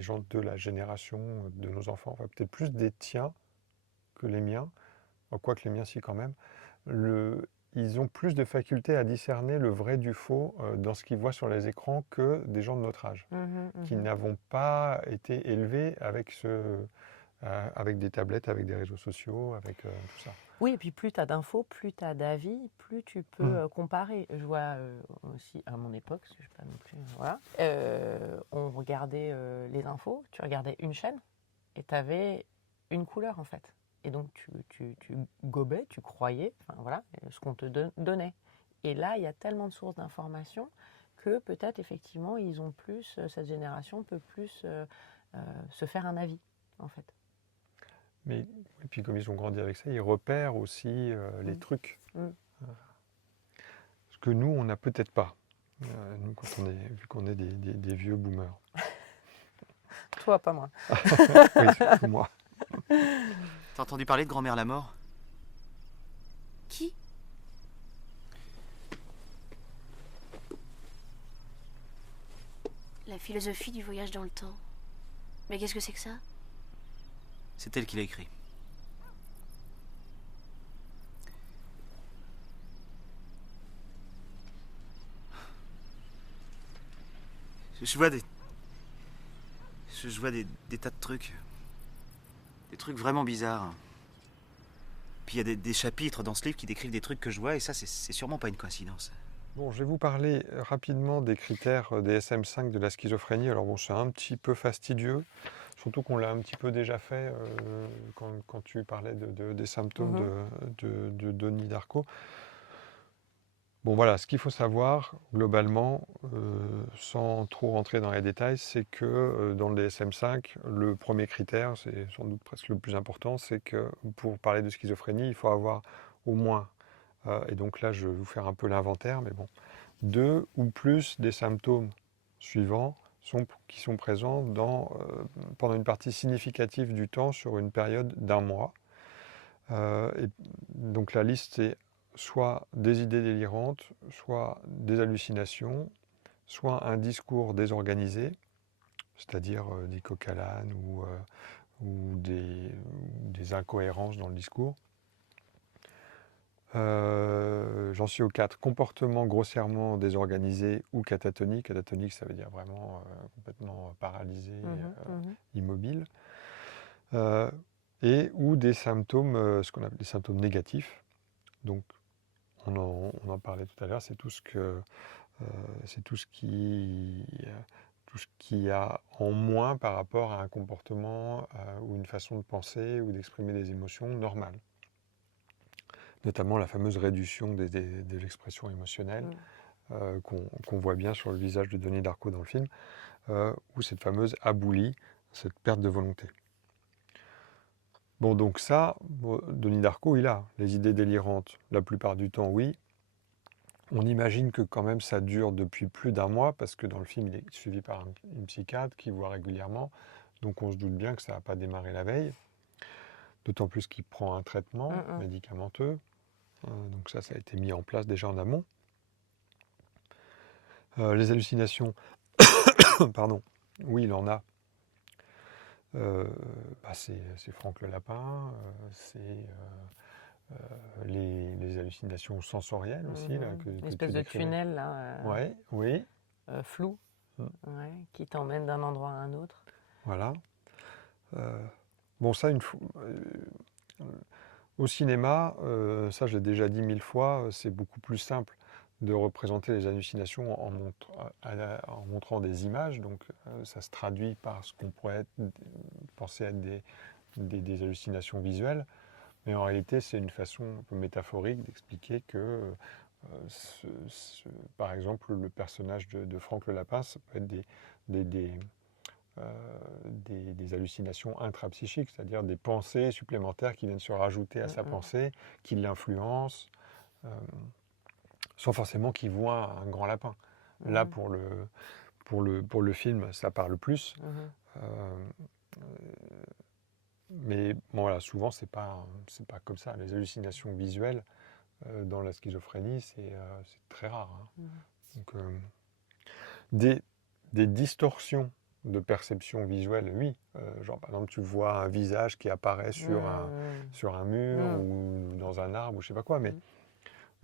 gens de la génération de nos enfants, enfin, peut-être plus des tiens que les miens, quoique les miens si quand même, ils ont plus de faculté à discerner le vrai du faux dans ce qu'ils voient sur les écrans que des gens de notre âge, qui n'avons pas été élevés avec des tablettes, avec des réseaux sociaux, avec tout ça. Oui, et puis plus tu as d'infos, plus tu as d'avis, plus tu peux comparer. Je vois aussi à mon époque, parce que je ne sais pas non plus, voilà, on regardait les infos, tu regardais une chaîne et tu avais une couleur en fait. Et donc tu gobais, tu croyais, enfin voilà, ce qu'on te donnait. Et là, il y a tellement de sources d'informations que peut-être effectivement, cette génération peut plus se faire un avis en fait. Mais et puis comme ils ont grandi avec ça, ils repèrent aussi les trucs. Ce que nous, on n'a peut-être pas. Nous, vu qu'on est des vieux boomers. Toi, pas moi. Oui, surtout moi. T'as entendu parler de Grand-mère la mort? Qui? La philosophie du voyage dans le temps. Mais qu'est-ce que c'est que ça? C'est elle qui l'a écrit. Je vois des tas de trucs. Des trucs vraiment bizarres. Puis il y a des chapitres dans ce livre qui décrivent des trucs que je vois, et ça, c'est sûrement pas une coïncidence. Bon, je vais vous parler rapidement des critères des DSM-5 de la schizophrénie. Alors bon, c'est un petit peu fastidieux, surtout qu'on l'a un petit peu déjà fait quand tu parlais des symptômes de Donnie Darko. Bon voilà, ce qu'il faut savoir globalement, sans trop rentrer dans les détails, c'est que dans le DSM-5, le premier critère, c'est sans doute presque le plus important, c'est que pour parler de schizophrénie, il faut avoir au moins, et donc là je vais vous faire un peu l'inventaire, mais bon, 2 ou plus des symptômes suivants qui sont présents pendant une partie significative du temps sur une période d'1 mois. Et donc la liste, c'est soit des idées délirantes, soit des hallucinations, soit un discours désorganisé, c'est-à-dire des coq à l'âne ou des incohérences dans le discours. J'en suis au 4, comportement grossièrement désorganisé ou catatonique. Catatonique, ça veut dire vraiment complètement paralysé, immobile. Et ou des symptômes, ce qu'on appelle des symptômes négatifs. Donc, on en parlait tout à l'heure, c'est tout ce qui a en moins par rapport à un comportement ou une façon de penser ou d'exprimer des émotions normales. Notamment la fameuse réduction de l'expression émotionnelle qu'on voit bien sur le visage de Denis Darko dans le film, ou cette fameuse aboulie, cette perte de volonté. Bon, donc ça, Denis Darko, il a les idées délirantes. La plupart du temps, oui. On imagine que quand même ça dure depuis plus d'1 mois, parce que dans le film, il est suivi par une psychiatre qui voit régulièrement. Donc on se doute bien que ça n'a pas démarré la veille. D'autant plus qu'il prend un traitement médicamenteux. Donc ça a été mis en place déjà en amont. Les hallucinations, pardon, oui, il en a. C'est Franck le lapin, c'est les hallucinations sensorielles aussi. Là, une espèce de tunnel là, oui. Flou, qui t'emmène d'un endroit à un autre. Voilà. Bon, ça, au cinéma, ça je l'ai déjà dit 1000 fois, c'est beaucoup plus simple de représenter les hallucinations en montrant des images. Donc ça se traduit par ce qu'on pourrait penser être des hallucinations visuelles. Mais en réalité, c'est une façon un peu métaphorique d'expliquer que, par exemple, le personnage de Franck le lapin, ça peut être des hallucinations intrapsychiques, c'est-à-dire des pensées supplémentaires qui viennent se rajouter à sa pensée, qui l'influencent, sans forcément qu'il voit un grand lapin. Là, pour le film, ça parle plus. Mais bon, voilà, souvent, c'est pas comme ça. Les hallucinations visuelles dans la schizophrénie, c'est très rare. Donc, des distorsions de perception visuelle, oui. Genre, par exemple, tu vois un visage qui apparaît sur un mur ou dans un arbre ou je sais pas quoi.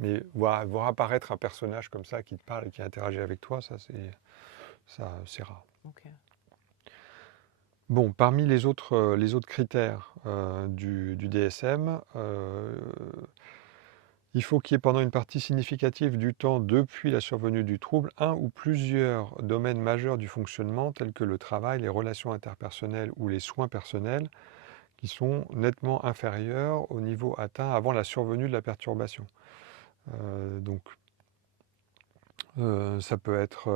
Mais voir apparaître un personnage comme ça qui te parle et qui interagit avec toi, ça, c'est rare. Okay. Bon, parmi les autres critères du DSM, il faut qu'il y ait pendant une partie significative du temps depuis la survenue du trouble, un ou plusieurs domaines majeurs du fonctionnement tels que le travail, les relations interpersonnelles ou les soins personnels qui sont nettement inférieurs au niveau atteint avant la survenue de la perturbation. Donc, ça peut être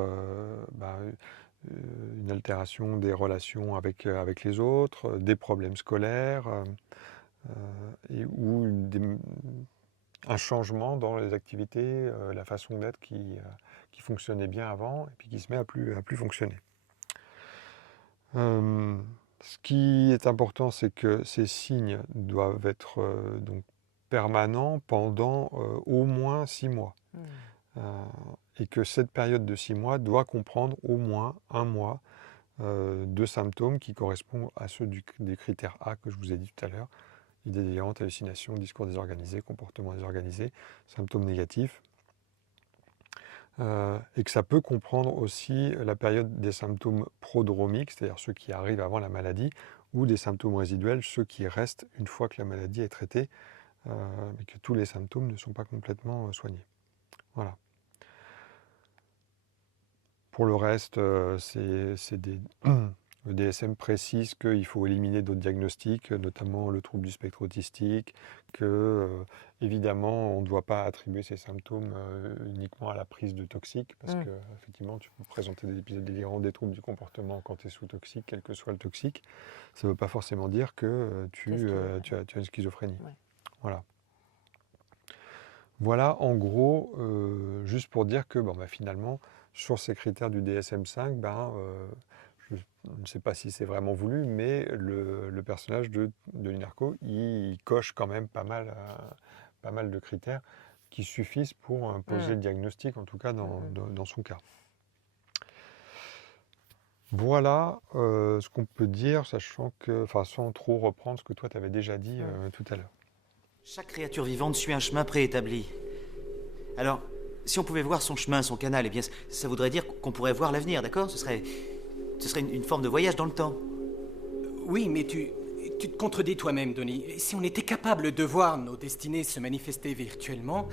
une altération des relations avec les autres, des problèmes scolaires, ou un changement dans les activités, la façon d'être qui fonctionnait bien avant et puis qui se met à plus fonctionner. Ce qui est important, c'est que ces signes doivent être donc permanents pendant au moins 6 mois. Et que cette période de 6 mois doit comprendre au moins 1 mois de symptômes qui correspondent à ceux des critères A que je vous ai dit tout à l'heure. Idées délirantes, hallucinations, discours désorganisé, comportement désorganisé, symptômes négatifs. Et que ça peut comprendre aussi la période des symptômes prodromiques, c'est-à-dire ceux qui arrivent avant la maladie, ou des symptômes résiduels, ceux qui restent une fois que la maladie est traitée, mais que tous les symptômes ne sont pas complètement soignés. Voilà. Pour le reste, le DSM précise qu'il faut éliminer d'autres diagnostics, notamment le trouble du spectre autistique, que évidemment on ne doit pas attribuer ces symptômes uniquement à la prise de toxiques, parce que effectivement tu peux présenter des épisodes délirants, des troubles du comportement quand tu es sous toxique, quel que soit le toxique. Ça ne veut pas forcément dire que tu as une schizophrénie. Ouais. Voilà. Voilà, en gros, juste pour dire que finalement, sur ces critères du DSM-5, je ne sais pas si c'est vraiment voulu, mais le personnage de Denis Darko, il coche quand même pas mal de critères qui suffisent pour poser le diagnostic, en tout cas dans son cas. Voilà ce qu'on peut dire, sachant que, sans trop reprendre ce que toi t'avais déjà dit tout à l'heure. Chaque créature vivante suit un chemin préétabli. Alors, si on pouvait voir son chemin, son canal, eh bien, ça voudrait dire qu'on pourrait voir l'avenir, d'accord? Ce serait une forme de voyage dans le temps. Oui, mais tu te contredis toi-même, Denis. Si on était capable de voir nos destinées se manifester virtuellement,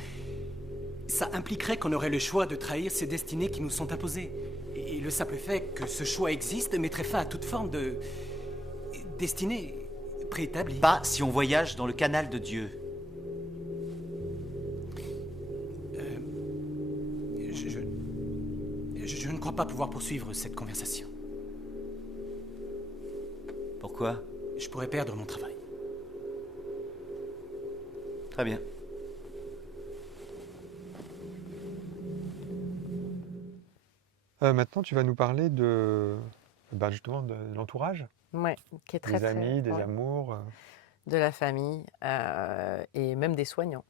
ça impliquerait qu'on aurait le choix de trahir ces destinées qui nous sont imposées. Et le simple fait que ce choix existe mettrait fin à toute forme de destinée préétablie. Pas si on voyage dans le canal de Dieu. Je ne crois pas pouvoir poursuivre cette conversation. Pourquoi? Je pourrais perdre mon travail. Très bien. Maintenant, tu vas nous parler justement de l'entourage, Ouais, qui est très, des amis, des ouais. amours. De la famille et même des soignants.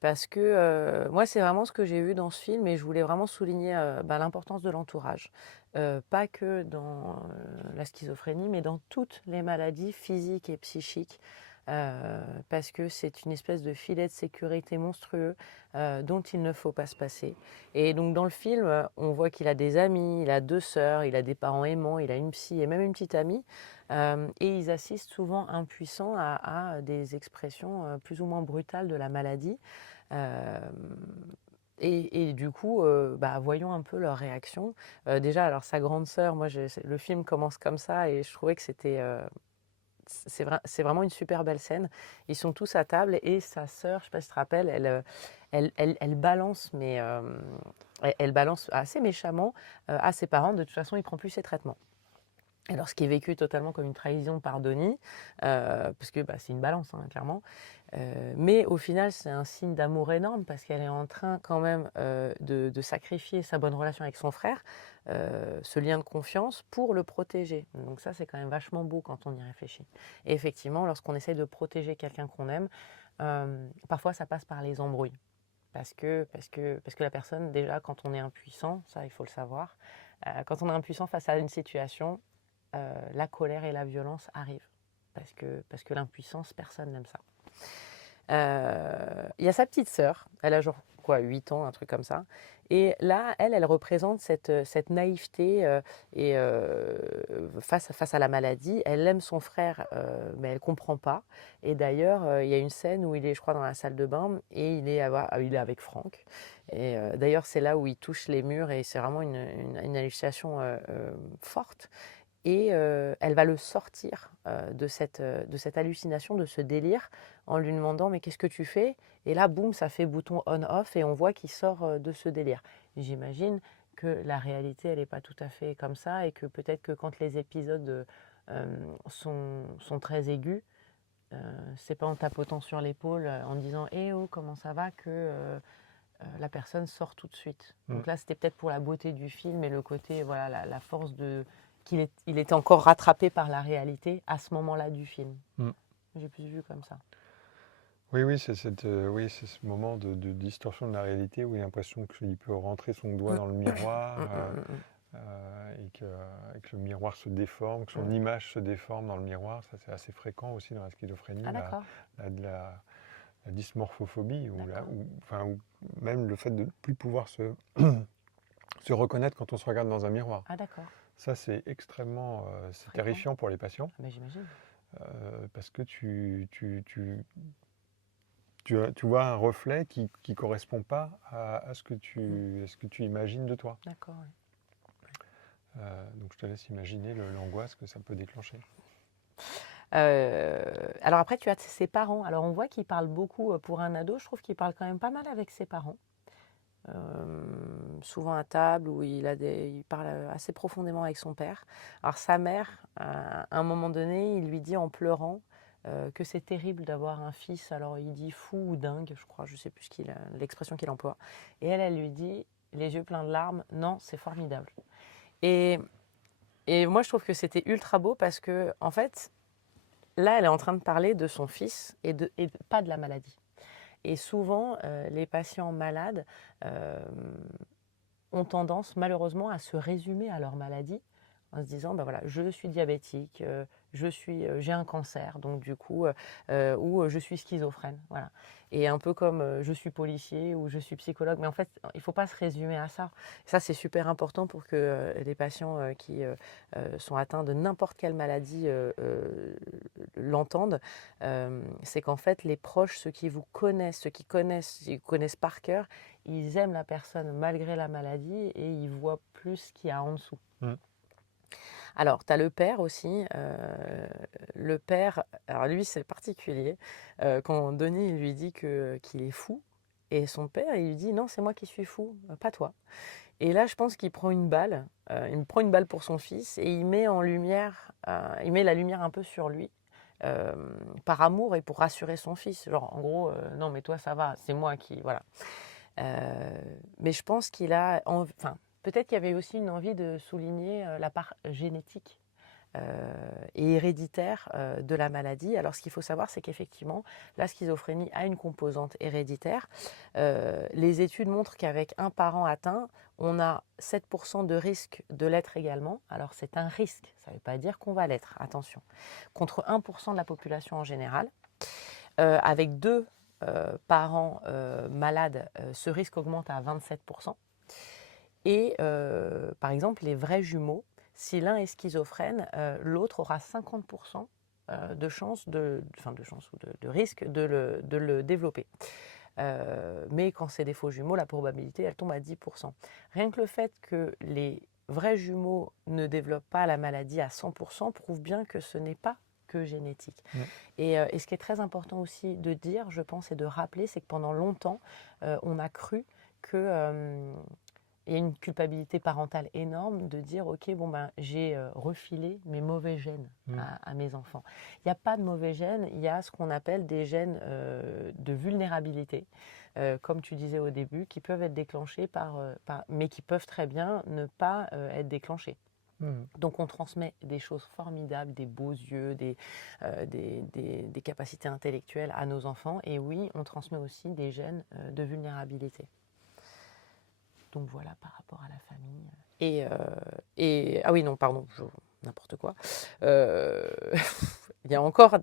Parce que moi, c'est vraiment ce que j'ai vu dans ce film et je voulais vraiment souligner l'importance de l'entourage. Pas que dans la schizophrénie, mais dans toutes les maladies physiques et psychiques. Parce que c'est une espèce de filet de sécurité monstrueux dont il ne faut pas se passer. Et donc dans le film, on voit qu'il a des amis, il a 2 sœurs, il a des parents aimants, il a une psy et même une petite amie. Et ils assistent souvent impuissants à des expressions plus ou moins brutales de la maladie. Et du coup, voyons un peu leur réaction. Déjà, alors sa grande sœur, le film commence comme ça et je trouvais que c'est vraiment une super belle scène. Ils sont tous à table et sa sœur, je ne sais pas si tu te rappelles, elle balance, mais elle balance assez méchamment à ses parents. De toute façon, il ne prend plus ses traitements. Alors, ce qui est vécu totalement comme une trahison par Denis, parce que c'est une balance, hein, clairement. Mais au final, c'est un signe d'amour énorme parce qu'elle est en train quand même de sacrifier sa bonne relation avec son frère, ce lien de confiance, pour le protéger. Donc ça, c'est quand même vachement beau quand on y réfléchit. Et effectivement, lorsqu'on essaye de protéger quelqu'un qu'on aime, parfois ça passe par les embrouilles. Parce que la personne, déjà, quand on est impuissant, ça, il faut le savoir, quand on est impuissant face à une situation, la colère et la violence arrivent. Parce que l'impuissance, personne n'aime ça. Il y a sa petite sœur, elle a 8 ans, un truc comme ça. Et là, elle représente cette naïveté face à la maladie. Elle aime son frère, mais elle ne comprend pas. Et d'ailleurs, il y a une scène où il est, je crois, dans la salle de bain et il est avec Franck. Et d'ailleurs, c'est là où il touche les murs et c'est vraiment une hallucination forte. Et elle va le sortir de cette hallucination, de ce délire, en lui demandant « mais qu'est-ce que tu fais ?» Et là, boum, ça fait bouton on-off et on voit qu'il sort de ce délire. J'imagine que la réalité, elle n'est pas tout à fait comme ça et que peut-être que quand les épisodes sont très aigus, c'est pas en tapotant sur l'épaule, en disant « Eh oh, comment ça va ?» que la personne sort tout de suite. Donc là, c'était peut-être pour la beauté du film et le côté, voilà, la force de... qu'il était encore rattrapé par la réalité à ce moment-là du film. J'ai plus vu comme ça. Oui, c'est ce moment de distorsion de la réalité où il a l'impression qu'il peut rentrer son doigt dans le miroir et que le miroir se déforme, que son image se déforme dans le miroir. Ça, c'est assez fréquent aussi dans la schizophrénie, la dysmorphophobie, ou même le fait de ne plus pouvoir se reconnaître quand on se regarde dans un miroir. Ah d'accord. Ça, c'est extrêmement terrifiant pour les patients. J'imagine. Parce que tu vois un reflet qui ne correspond pas à ce que tu imagines de toi. D'accord, oui. Donc je te laisse imaginer l'angoisse que ça peut déclencher. Alors après, tu as ses parents. Alors on voit qu'il parle beaucoup pour un ado. Je trouve qu'il parle quand même pas mal avec ses parents. Souvent à table, où il parle assez profondément avec son père. Alors sa mère, à un moment donné, il lui dit en pleurant que c'est terrible d'avoir un fils, alors il dit fou ou dingue, je crois, je ne sais plus l'expression qu'il emploie. Et elle lui dit, les yeux pleins de larmes, non, c'est formidable. Et moi, je trouve que c'était ultra beau parce que, en fait, là, elle est en train de parler de son fils et pas de la maladie. Et souvent, les patients malades ont tendance, malheureusement, à se résumer à leur maladie en se disant, ben voilà, je suis diabétique, j'ai un cancer, donc du coup, ou je suis schizophrène, voilà. Et un peu comme je suis policier ou je suis psychologue, mais en fait, il ne faut pas se résumer à ça. Ça, c'est super important pour que les patients qui sont atteints de n'importe quelle maladie l'entendent. C'est qu'en fait, les proches, ceux qui connaissent par cœur, ils aiment la personne malgré la maladie et ils voient plus ce qu'il y a en dessous. Alors, tu as le père aussi. Le père, alors lui, c'est particulier. Quand Denis lui dit qu'il est fou, et son père, il lui dit non, c'est moi qui suis fou, pas toi. Et là, je pense qu'il prend une balle. Il prend une balle pour son fils et il met en lumière, il met la lumière un peu sur lui. Par amour et pour rassurer son fils. Genre, en gros, non, mais toi, ça va, c'est moi qui. Voilà. Mais je pense qu'il a. Enfin, peut-être qu'il y avait aussi une envie de souligner la part génétique et héréditaire de la maladie. Alors, ce qu'il faut savoir, c'est qu'effectivement, la schizophrénie a une composante héréditaire. Les études montrent qu'avec un parent atteint, on a 7% de risque de l'être également. Alors, c'est un risque, ça ne veut pas dire qu'on va l'être, attention. Contre 1% de la population en général. Avec 2 parents malades, ce risque augmente à 27%. Et par exemple, les vrais jumeaux, si l'un est schizophrène, l'autre aura 50% de chance, de risque de le développer. Mais quand c'est des faux jumeaux, la probabilité, elle tombe à 10%. Rien que le fait que les vrais jumeaux ne développent pas la maladie à 100% prouve bien que ce n'est pas que génétique. Et ce qui est très important aussi de dire, je pense, et de rappeler, c'est que pendant longtemps, on a cru que... il y a une culpabilité parentale énorme de dire ok, bon ben j'ai refilé mes mauvais gènes à mes enfants. Il n'y a pas de mauvais gènes, il y a ce qu'on appelle des gènes de vulnérabilité, comme tu disais au début, qui peuvent être déclenchés mais qui peuvent très bien ne pas être déclenchés. Donc on transmet des choses formidables, des beaux yeux, des capacités intellectuelles à nos enfants. Et oui, on transmet aussi des gènes de vulnérabilité. Donc voilà, par rapport à la famille. Ah oui, non, pardon, n'importe quoi. Il y a encore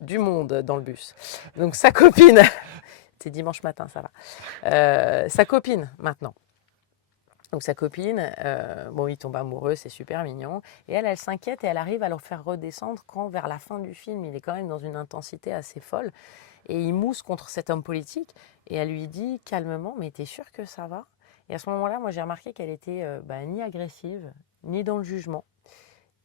du monde dans le bus. Donc sa copine, c'est dimanche matin, ça va. Sa copine, maintenant. Donc sa copine, il tombe amoureux, c'est super mignon. Et elle s'inquiète et elle arrive à le faire redescendre quand, vers la fin du film, il est quand même dans une intensité assez folle. Et il mousse contre cet homme politique. Et elle lui dit calmement, mais t'es sûre que ça va ? Et à ce moment-là, moi, j'ai remarqué qu'elle était ni agressive, ni dans le jugement.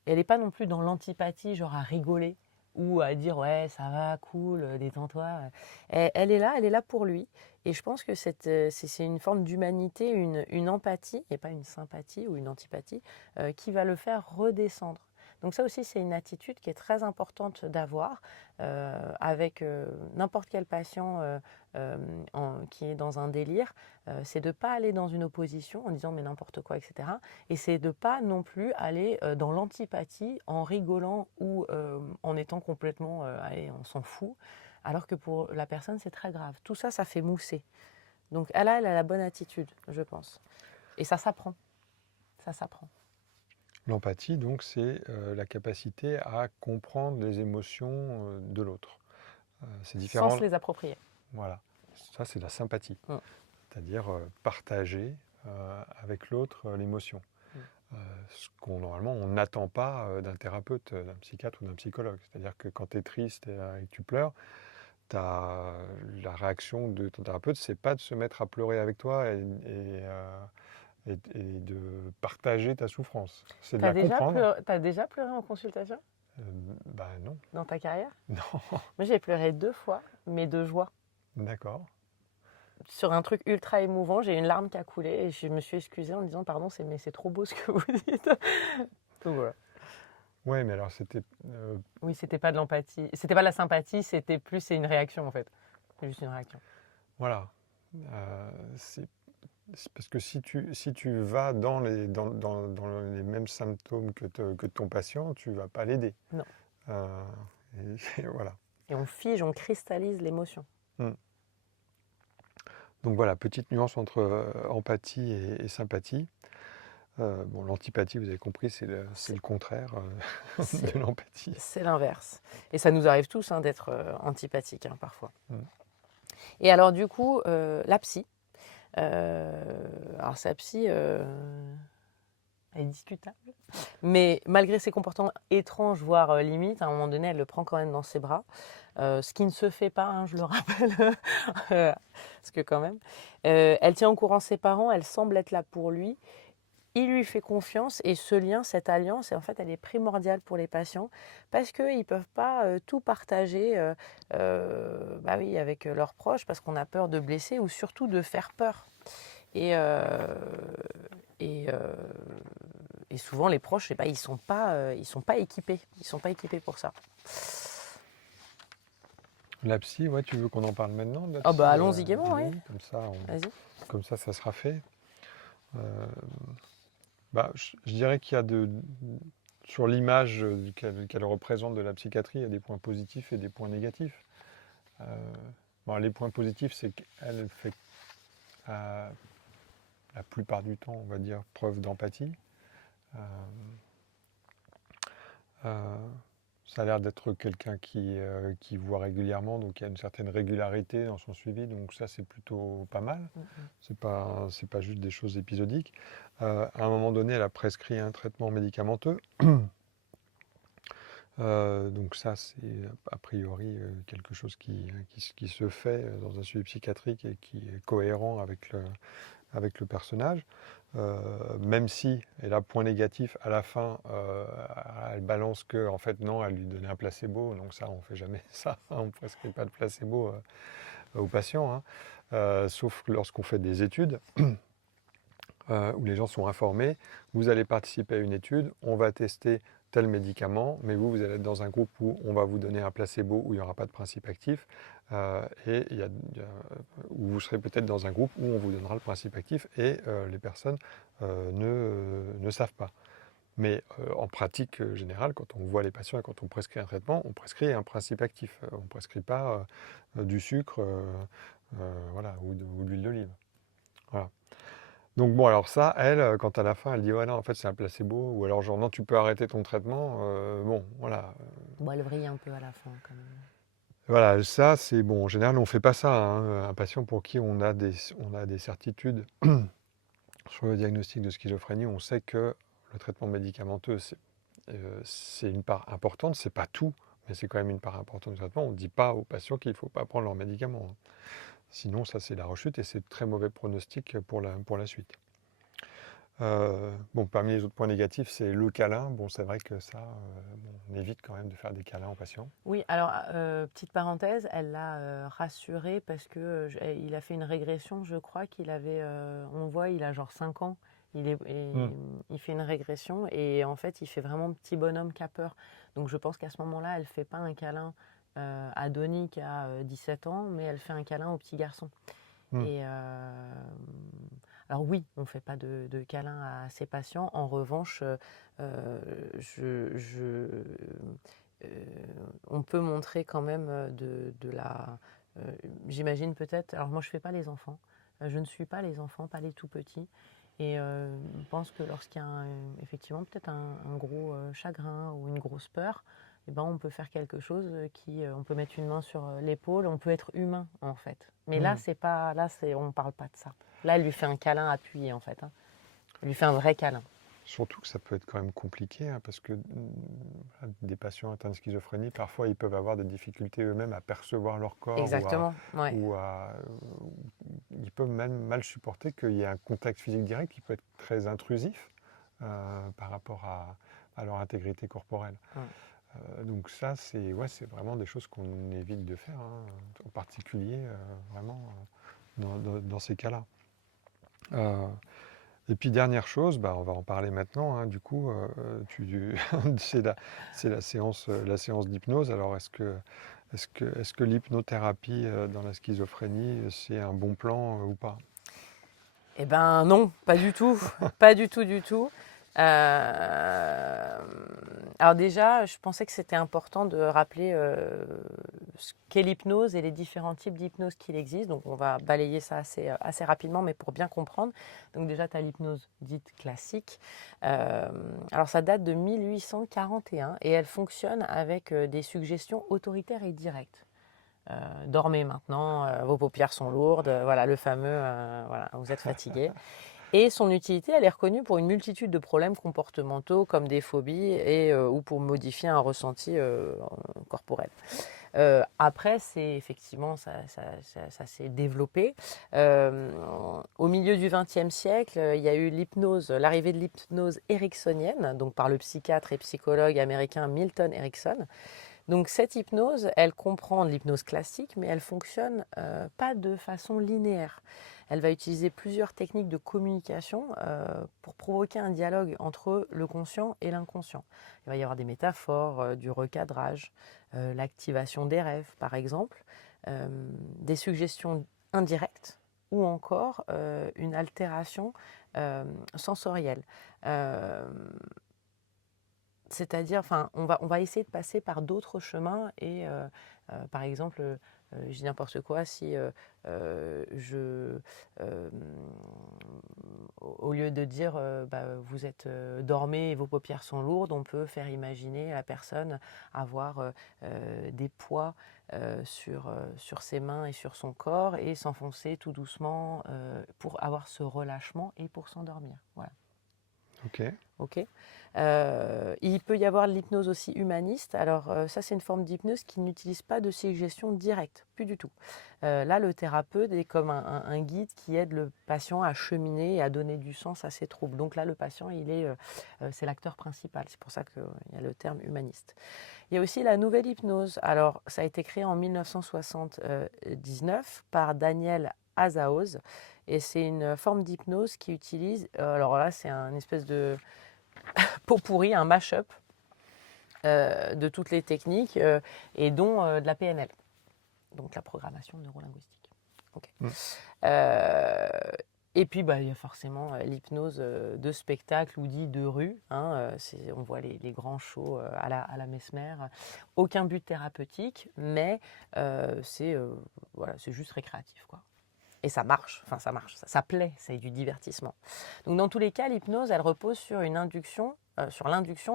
Elle n'est pas non plus dans l'antipathie, genre à rigoler ou à dire « ouais, ça va, cool, détends-toi ». Elle est là pour lui. Et je pense que c'est une forme d'humanité, une empathie, et pas une sympathie ou une antipathie, qui va le faire redescendre. Donc ça aussi, c'est une attitude qui est très importante d'avoir avec n'importe quel patient qui est dans un délire. C'est de ne pas aller dans une opposition en disant mais n'importe quoi, etc. Et c'est de ne pas non plus aller dans l'antipathie en rigolant ou en étant complètement allez, on s'en fout, alors que pour la personne, c'est très grave. Tout ça, ça fait mousser. Donc elle a la bonne attitude, je pense. Et ça s'apprend. Ça s'apprend. L'empathie, donc, c'est la capacité à comprendre les émotions de l'autre. C'est différent. Sans se les approprier. Voilà. Ça, c'est la sympathie. C'est-à-dire partager avec l'autre l'émotion. Ce qu'on, normalement, on n'attend pas d'un thérapeute, d'un psychiatre ou d'un psychologue. C'est-à-dire que quand tu es triste et que tu pleures, la réaction de ton thérapeute, c'est pas de se mettre à pleurer avec toi et de partager ta souffrance. C'est de la comprendre. T'as déjà pleuré en consultation ? Non. Dans ta carrière ? Non. Moi, j'ai pleuré 2 fois, mais de joie. D'accord. Sur un truc ultra émouvant, j'ai une larme qui a coulé et je me suis excusée en disant pardon, mais c'est trop beau ce que vous dites. Donc voilà. Ouais, mais alors c'était... Oui, c'était pas de l'empathie, c'était pas de la sympathie, c'est une réaction en fait. C'est juste une réaction. voilà. C'est parce que si tu vas dans dans les mêmes symptômes que ton patient, tu ne vas pas l'aider. Non. Voilà. Et on fige, on cristallise l'émotion. Donc voilà, petite nuance entre empathie et sympathie. Bon, l'antipathie, vous avez compris, c'est le contraire de l'empathie. C'est l'inverse. Et ça nous arrive tous d'être antipathiques parfois. Et alors du coup, la psy. Alors sa psy elle est discutable. Mais malgré ses comportements étranges, voire limites, à un moment donné, elle le prend quand même dans ses bras. Ce qui ne se fait pas, je le rappelle. Parce que quand même. Elle tient au courant ses parents, elle semble être là pour lui. Il lui fait confiance et ce lien, cette alliance, en fait, elle est primordiale pour les patients parce qu'ils ne peuvent pas tout partager avec leurs proches parce qu'on a peur de blesser ou surtout de faire peur. Et souvent, les proches, ils ne sont pas équipés. Ils ne sont pas équipés pour ça. La psy, ouais, tu veux qu'on en parle maintenant de la Oh psy, bah allons-y gaiement, oui. Vas-y. Comme ça sera fait. Je dirais qu'il y a sur l'image qu'elle représente de la psychiatrie, il y a des points positifs et des points négatifs. Les points positifs, c'est qu'elle fait la plupart du temps, on va dire, preuve d'empathie. Ça a l'air d'être quelqu'un qui voit régulièrement, donc il y a une certaine régularité dans son suivi, donc ça c'est plutôt pas mal. C'est pas juste des choses épisodiques. À un moment donné, elle a prescrit un traitement médicamenteux. Donc ça c'est a priori quelque chose qui se fait dans un suivi psychiatrique et qui est cohérent avec le personnage. Même si, et là point négatif, à la fin elle balance que en fait non, elle lui donnait un placebo, donc ça on fait jamais ça, on ne prescrit pas de placebo aux patients, sauf lorsqu'on fait des études où les gens sont informés, vous allez participer à une étude, on va tester tel médicament, mais vous allez être dans un groupe où on va vous donner un placebo où il n'y aura pas de principe actif, et où vous serez peut-être dans un groupe où on vous donnera le principe actif et les personnes ne savent pas. Mais en pratique générale, quand on voit les patients et quand on prescrit un traitement, on prescrit un principe actif. On ne prescrit pas du sucre ou de l'huile d'olive. Voilà. Donc bon, alors ça, elle, quand à la fin, elle dit « ouais, non, en fait, c'est un placebo », ou alors genre « non, tu peux arrêter ton traitement », bon, voilà. Bon, elle vrille un peu à la fin, quand même. Voilà, ça, c'est bon, en général, on ne fait pas ça, un patient pour qui on a des certitudes sur le diagnostic de schizophrénie, on sait que le traitement médicamenteux, c'est une part importante, c'est pas tout, mais c'est quand même une part importante du traitement. On ne dit pas aux patients qu'il ne faut pas prendre leurs médicaments. Sinon, ça, c'est la rechute et c'est très mauvais pronostic pour la suite. Parmi les autres points négatifs, c'est le câlin. Bon, c'est vrai que ça, on évite quand même de faire des câlins aux patients. Oui, alors, petite parenthèse, elle l'a rassuré parce qu'il a fait une régression, je crois qu'il avait, on voit, il a genre 5 ans. Il fait une régression et en fait, il fait vraiment petit bonhomme qui a peur. Donc, je pense qu'à ce moment-là, elle ne fait pas un câlin à Donnie qui a 17 ans, mais elle fait un câlin au petit garçon. Et alors oui, on ne fait pas de câlin à ces patients. En revanche, on peut montrer quand même de la... j'imagine peut-être... Alors moi, je ne fais pas les enfants. Je ne suis pas les enfants, pas les tout petits. Et je pense que lorsqu'il y a effectivement peut-être un gros chagrin ou une grosse peur, on peut faire quelque chose on peut mettre une main sur l'épaule, on peut être humain en fait. Mais là, on ne parle pas de ça. Là, elle lui fait un câlin appuyé en fait. Elle lui fait un vrai câlin. Surtout que ça peut être quand même compliqué, parce que des patients atteints de schizophrénie, parfois ils peuvent avoir des difficultés eux-mêmes à percevoir leur corps. Exactement, ils peuvent même mal supporter qu'il y ait un contact physique direct qui peut être très intrusif par rapport à leur intégrité corporelle. Donc ça, c'est vraiment des choses qu'on évite de faire, en particulier vraiment dans ces cas-là. Et puis dernière chose, bah, on va en parler maintenant, hein, du coup, c'est la séance d'hypnose. Alors est-ce que l'hypnothérapie dans la schizophrénie, c'est un bon plan ou pas? Eh ben non, pas du tout, pas du tout, du tout. Euh, Alors déjà, je pensais que c'était important de rappeler ce qu'est l'hypnose et les différents types d'hypnose qu'il existe. Donc on va balayer ça assez rapidement, mais pour bien comprendre. Donc déjà, tu as l'hypnose dite classique. Alors ça date de 1841 et elle fonctionne avec des suggestions autoritaires et directes. Dormez maintenant, vos paupières sont lourdes, voilà le fameux, voilà, vous êtes fatigué. Et son utilité, elle est reconnue pour une multitude de problèmes comportementaux comme des phobies ou pour modifier un ressenti corporel. Après, c'est effectivement, ça s'est développé. Au milieu du XXe siècle, il y a eu l'arrivée de l'hypnose ericksonienne, donc par le psychiatre et psychologue américain Milton Erickson. Donc cette hypnose, elle comprend l'hypnose classique, mais elle fonctionne pas de façon linéaire. Elle va utiliser plusieurs techniques de communication pour provoquer un dialogue entre le conscient et l'inconscient. Il va y avoir des métaphores, du recadrage, l'activation des rêves par exemple, des suggestions indirectes ou encore une altération sensorielle. C'est-à-dire, enfin, on va essayer de passer par d'autres chemins et, par exemple, je dis n'importe quoi, si au lieu de dire vous êtes dormez et vos paupières sont lourdes, on peut faire imaginer la personne avoir des poids sur ses mains et sur son corps et s'enfoncer tout doucement pour avoir ce relâchement et pour s'endormir. Voilà. Ok. Il peut y avoir l'hypnose aussi humaniste. Alors ça, c'est une forme d'hypnose qui n'utilise pas de suggestion directe, plus du tout. Là, le thérapeute est comme un guide qui aide le patient à cheminer et à donner du sens à ses troubles. Donc là, le patient, c'est l'acteur principal. C'est pour ça qu'il y a le terme humaniste. Il y a aussi la nouvelle hypnose. Alors, ça a été créé en 1979 par Daniel Azaoz. Et c'est une forme d'hypnose qui utilise, alors là c'est un espèce de pot pourri, un mash-up de toutes les techniques et dont de la PNL, donc la programmation neurolinguistique. Okay. Et puis il y a forcément l'hypnose de spectacle ou dit de rue. Hein, on voit les grands shows à la Mesmer. Aucun but thérapeutique, mais c'est juste récréatif, quoi. Et ça marche, ça plaît, c'est du divertissement. Donc dans tous les cas, l'hypnose, elle repose sur l'induction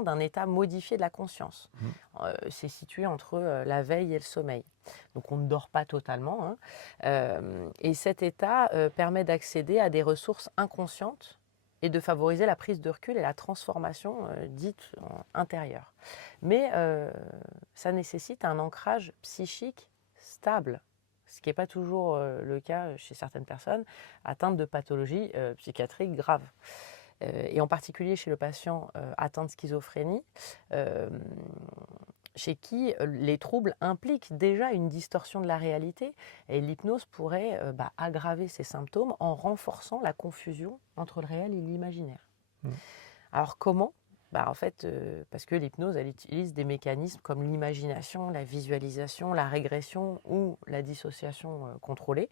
d'un état modifié de la conscience. C'est situé entre la veille et le sommeil. Donc on ne dort pas totalement. Hein. Et cet état permet d'accéder à des ressources inconscientes et de favoriser la prise de recul et la transformation dite intérieure. Mais ça nécessite un ancrage psychique stable. Ce qui n'est pas toujours le cas chez certaines personnes atteintes de pathologies psychiatriques graves. Et en particulier chez le patient atteint de schizophrénie, chez qui les troubles impliquent déjà une distorsion de la réalité. Et l'hypnose pourrait aggraver ces symptômes en renforçant la confusion entre le réel et l'imaginaire. Alors comment ? En fait, parce que l'hypnose, elle utilise des mécanismes comme l'imagination, la visualisation, la régression ou la dissociation contrôlée.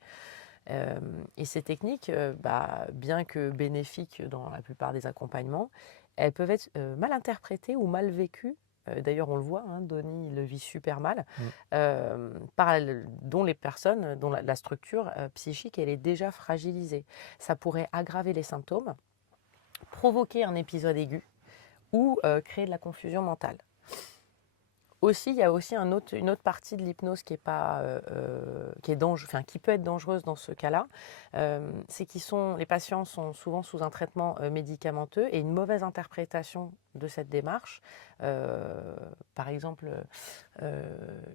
Et ces techniques, bien que bénéfiques dans la plupart des accompagnements, elles peuvent être mal interprétées ou mal vécues. D'ailleurs, on le voit, hein, Donnie le vit super mal, dont les personnes, dont la structure psychique, elle est déjà fragilisée. Ça pourrait aggraver les symptômes, provoquer un épisode aigu, ou créer de la confusion mentale. Aussi, il y a aussi une autre partie de l'hypnose qui peut être dangereuse dans ce cas-là. C'est les patients sont souvent sous un traitement médicamenteux et une mauvaise interprétation de cette démarche. Par exemple,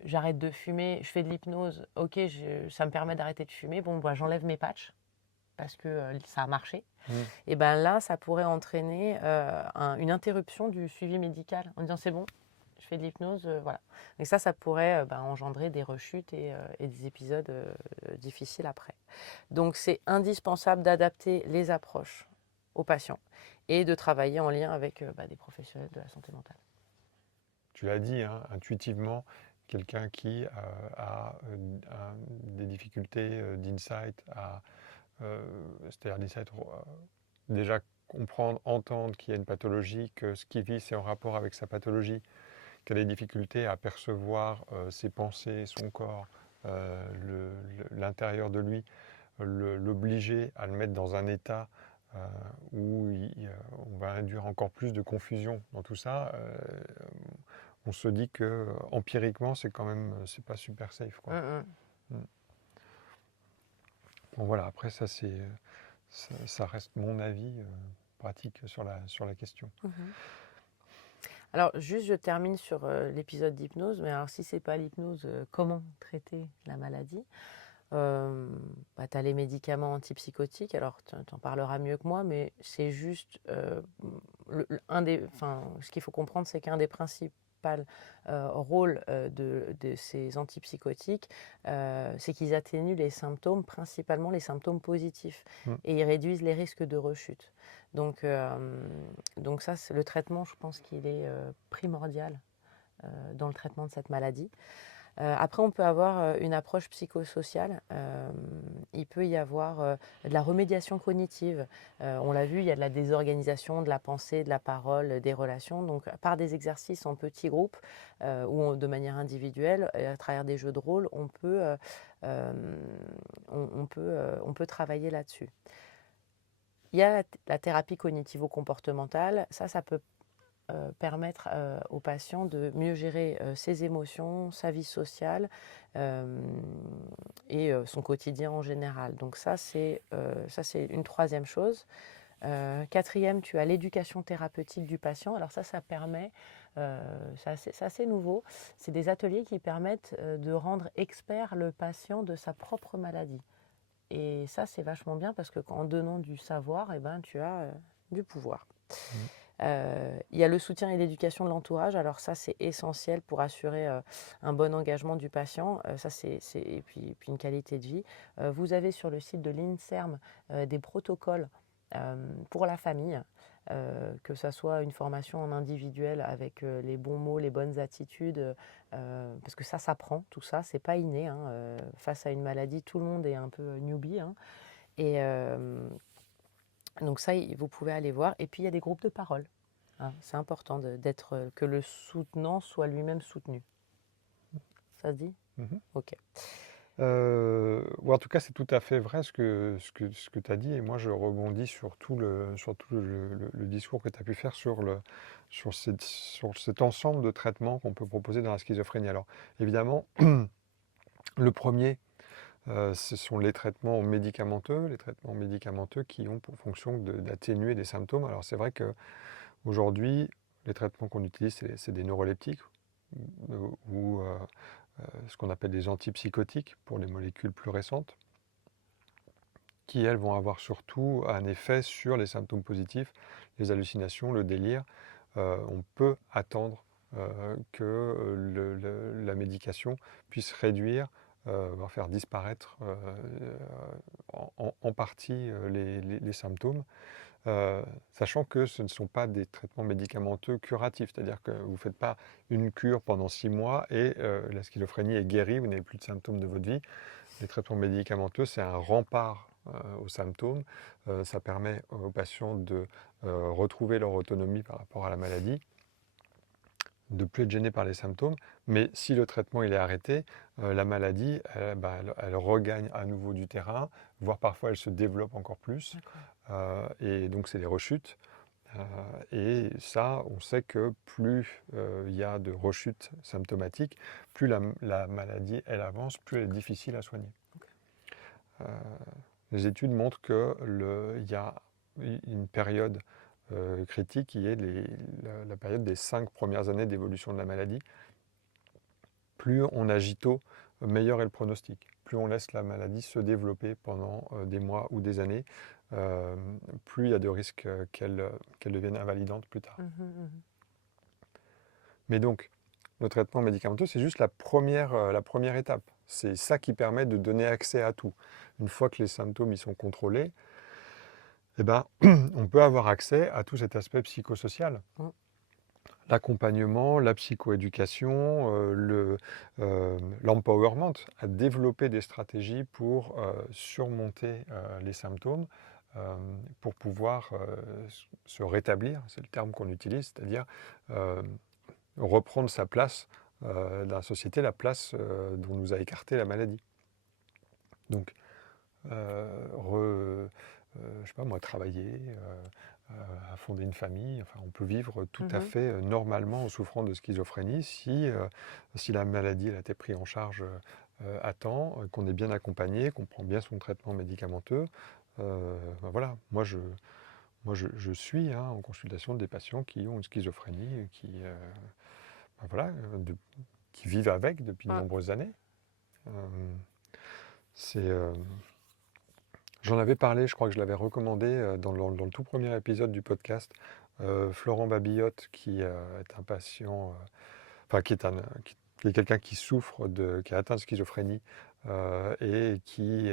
j'arrête de fumer, je fais de l'hypnose, ok, ça me permet d'arrêter de fumer, j'enlève mes patchs parce que ça a marché. Et là, ça pourrait entraîner une interruption du suivi médical en disant c'est bon, je fais de l'hypnose, voilà. Et ça pourrait engendrer des rechutes et des épisodes difficiles après. Donc c'est indispensable d'adapter les approches aux patients et de travailler en lien avec des professionnels de la santé mentale. Tu l'as dit, hein, intuitivement, quelqu'un qui a des difficultés d'insight, c'est-à-dire d'insight, déjà comprendre, entendre qu'il y a une pathologie, que ce qu'il vit c'est en rapport avec sa pathologie, qu'il a des difficultés à percevoir ses pensées, son corps, l'intérieur de lui, l'obliger à le mettre dans un état où on va induire encore plus de confusion dans tout ça, on se dit que empiriquement c'est quand même c'est pas super safe, quoi. Bon voilà, après ça reste mon avis pratique sur la question. Alors juste je termine sur l'épisode d'hypnose, mais alors si c'est pas l'hypnose, comment traiter la maladie? Tu as les médicaments antipsychotiques, alors tu en parleras mieux que moi, mais c'est juste ce qu'il faut comprendre, c'est qu'un des principaux rôles de ces antipsychotiques, c'est qu'ils atténuent les symptômes, principalement les symptômes positifs, et ils réduisent les risques de rechute. Donc ça, c'est le traitement, je pense qu'il est primordial dans le traitement de cette maladie. Après, on peut avoir une approche psychosociale. Il peut y avoir de la remédiation cognitive. On l'a vu, il y a de la désorganisation de la pensée, de la parole, des relations. Donc, par des exercices en petits groupes ou de manière individuelle, à travers des jeux de rôle, on peut travailler là-dessus. Il y a la thérapie cognitivo-comportementale. Ça peut permettre aux patients de mieux gérer ses émotions, sa vie sociale et son quotidien en général. Donc ça, c'est une troisième chose. Quatrième, tu as l'éducation thérapeutique du patient. Alors ça permet, c'est assez nouveau, c'est des ateliers qui permettent de rendre expert le patient de sa propre maladie. Et ça, c'est vachement bien parce qu'en donnant du savoir, tu as du pouvoir. Il y a le soutien et l'éducation de l'entourage. Alors ça, c'est essentiel pour assurer un bon engagement du patient. Et puis une qualité de vie. Vous avez sur le site de l'INSERM des protocoles pour la famille, que ce soit une formation en individuel avec les bons mots, les bonnes attitudes, parce que ça s'apprend, tout ça, c'est pas inné. Face à une maladie, tout le monde est un peu newbie. Et donc ça, vous pouvez aller voir. Et puis il y a des groupes de parole. C'est important que le soutenant soit lui-même soutenu. Ça se dit ? Ok. En tout cas, c'est tout à fait vrai ce que tu as dit, et moi je rebondis sur tout le discours que tu as pu faire sur cet ensemble de traitements qu'on peut proposer dans la schizophrénie. Alors évidemment, le premier, ce sont les traitements médicamenteux qui ont pour fonction d'atténuer des symptômes. Alors c'est vrai qu'aujourd'hui, les traitements qu'on utilise, c'est des neuroleptiques ou ce qu'on appelle des antipsychotiques pour les molécules plus récentes, qui elles vont avoir surtout un effet sur les symptômes positifs, les hallucinations, le délire. On peut attendre que la médication puisse réduire, voire faire disparaître en partie les symptômes. Sachant que ce ne sont pas des traitements médicamenteux curatifs, c'est-à-dire que vous ne faites pas une cure pendant 6 mois et la schizophrénie est guérie, vous n'avez plus de symptômes de votre vie. Les traitements médicamenteux, c'est un rempart aux symptômes. Ça permet aux patients de retrouver leur autonomie par rapport à la maladie, de ne plus être gêné par les symptômes, mais si le traitement il est arrêté, la maladie elle regagne à nouveau du terrain, voire parfois elle se développe encore plus, et donc c'est des rechutes. Et ça, on sait que plus il y a de rechutes symptomatiques, plus la maladie elle avance, plus elle est difficile à soigner. Les études montrent qu'il y a une période critique qui est la période des 5 premières années d'évolution de la maladie. Plus on agit tôt, meilleur est le pronostic. Plus on laisse la maladie se développer pendant des mois ou des années, plus il y a de risques qu'elle devienne invalidante plus tard. Mais donc, le traitement médicamenteux, c'est juste la première étape. C'est ça qui permet de donner accès à tout. Une fois que les symptômes ils sont contrôlés, eh ben, on peut avoir accès à tout cet aspect psychosocial. Mm. L'accompagnement, la psychoéducation, l'empowerment, à développer des stratégies pour surmonter les symptômes, pour pouvoir se rétablir, c'est le terme qu'on utilise, c'est-à-dire reprendre sa place dans la société, la place dont nous a écarté la maladie. Donc, je sais pas moi, travailler, à fonder une famille, enfin, on peut vivre tout à fait normalement en souffrant de schizophrénie si la maladie elle a été prise en charge à temps, qu'on est bien accompagné, qu'on prend bien son traitement médicamenteux. Ben voilà, moi je suis en consultation des patients qui ont une schizophrénie, ben voilà, qui vivent avec depuis de nombreuses années. J'en avais parlé, je crois que je l'avais recommandé dans le tout premier épisode du podcast. Florent Babillotte, qui est un patient, enfin qui est quelqu'un qui souffre qui a atteint de schizophrénie et qui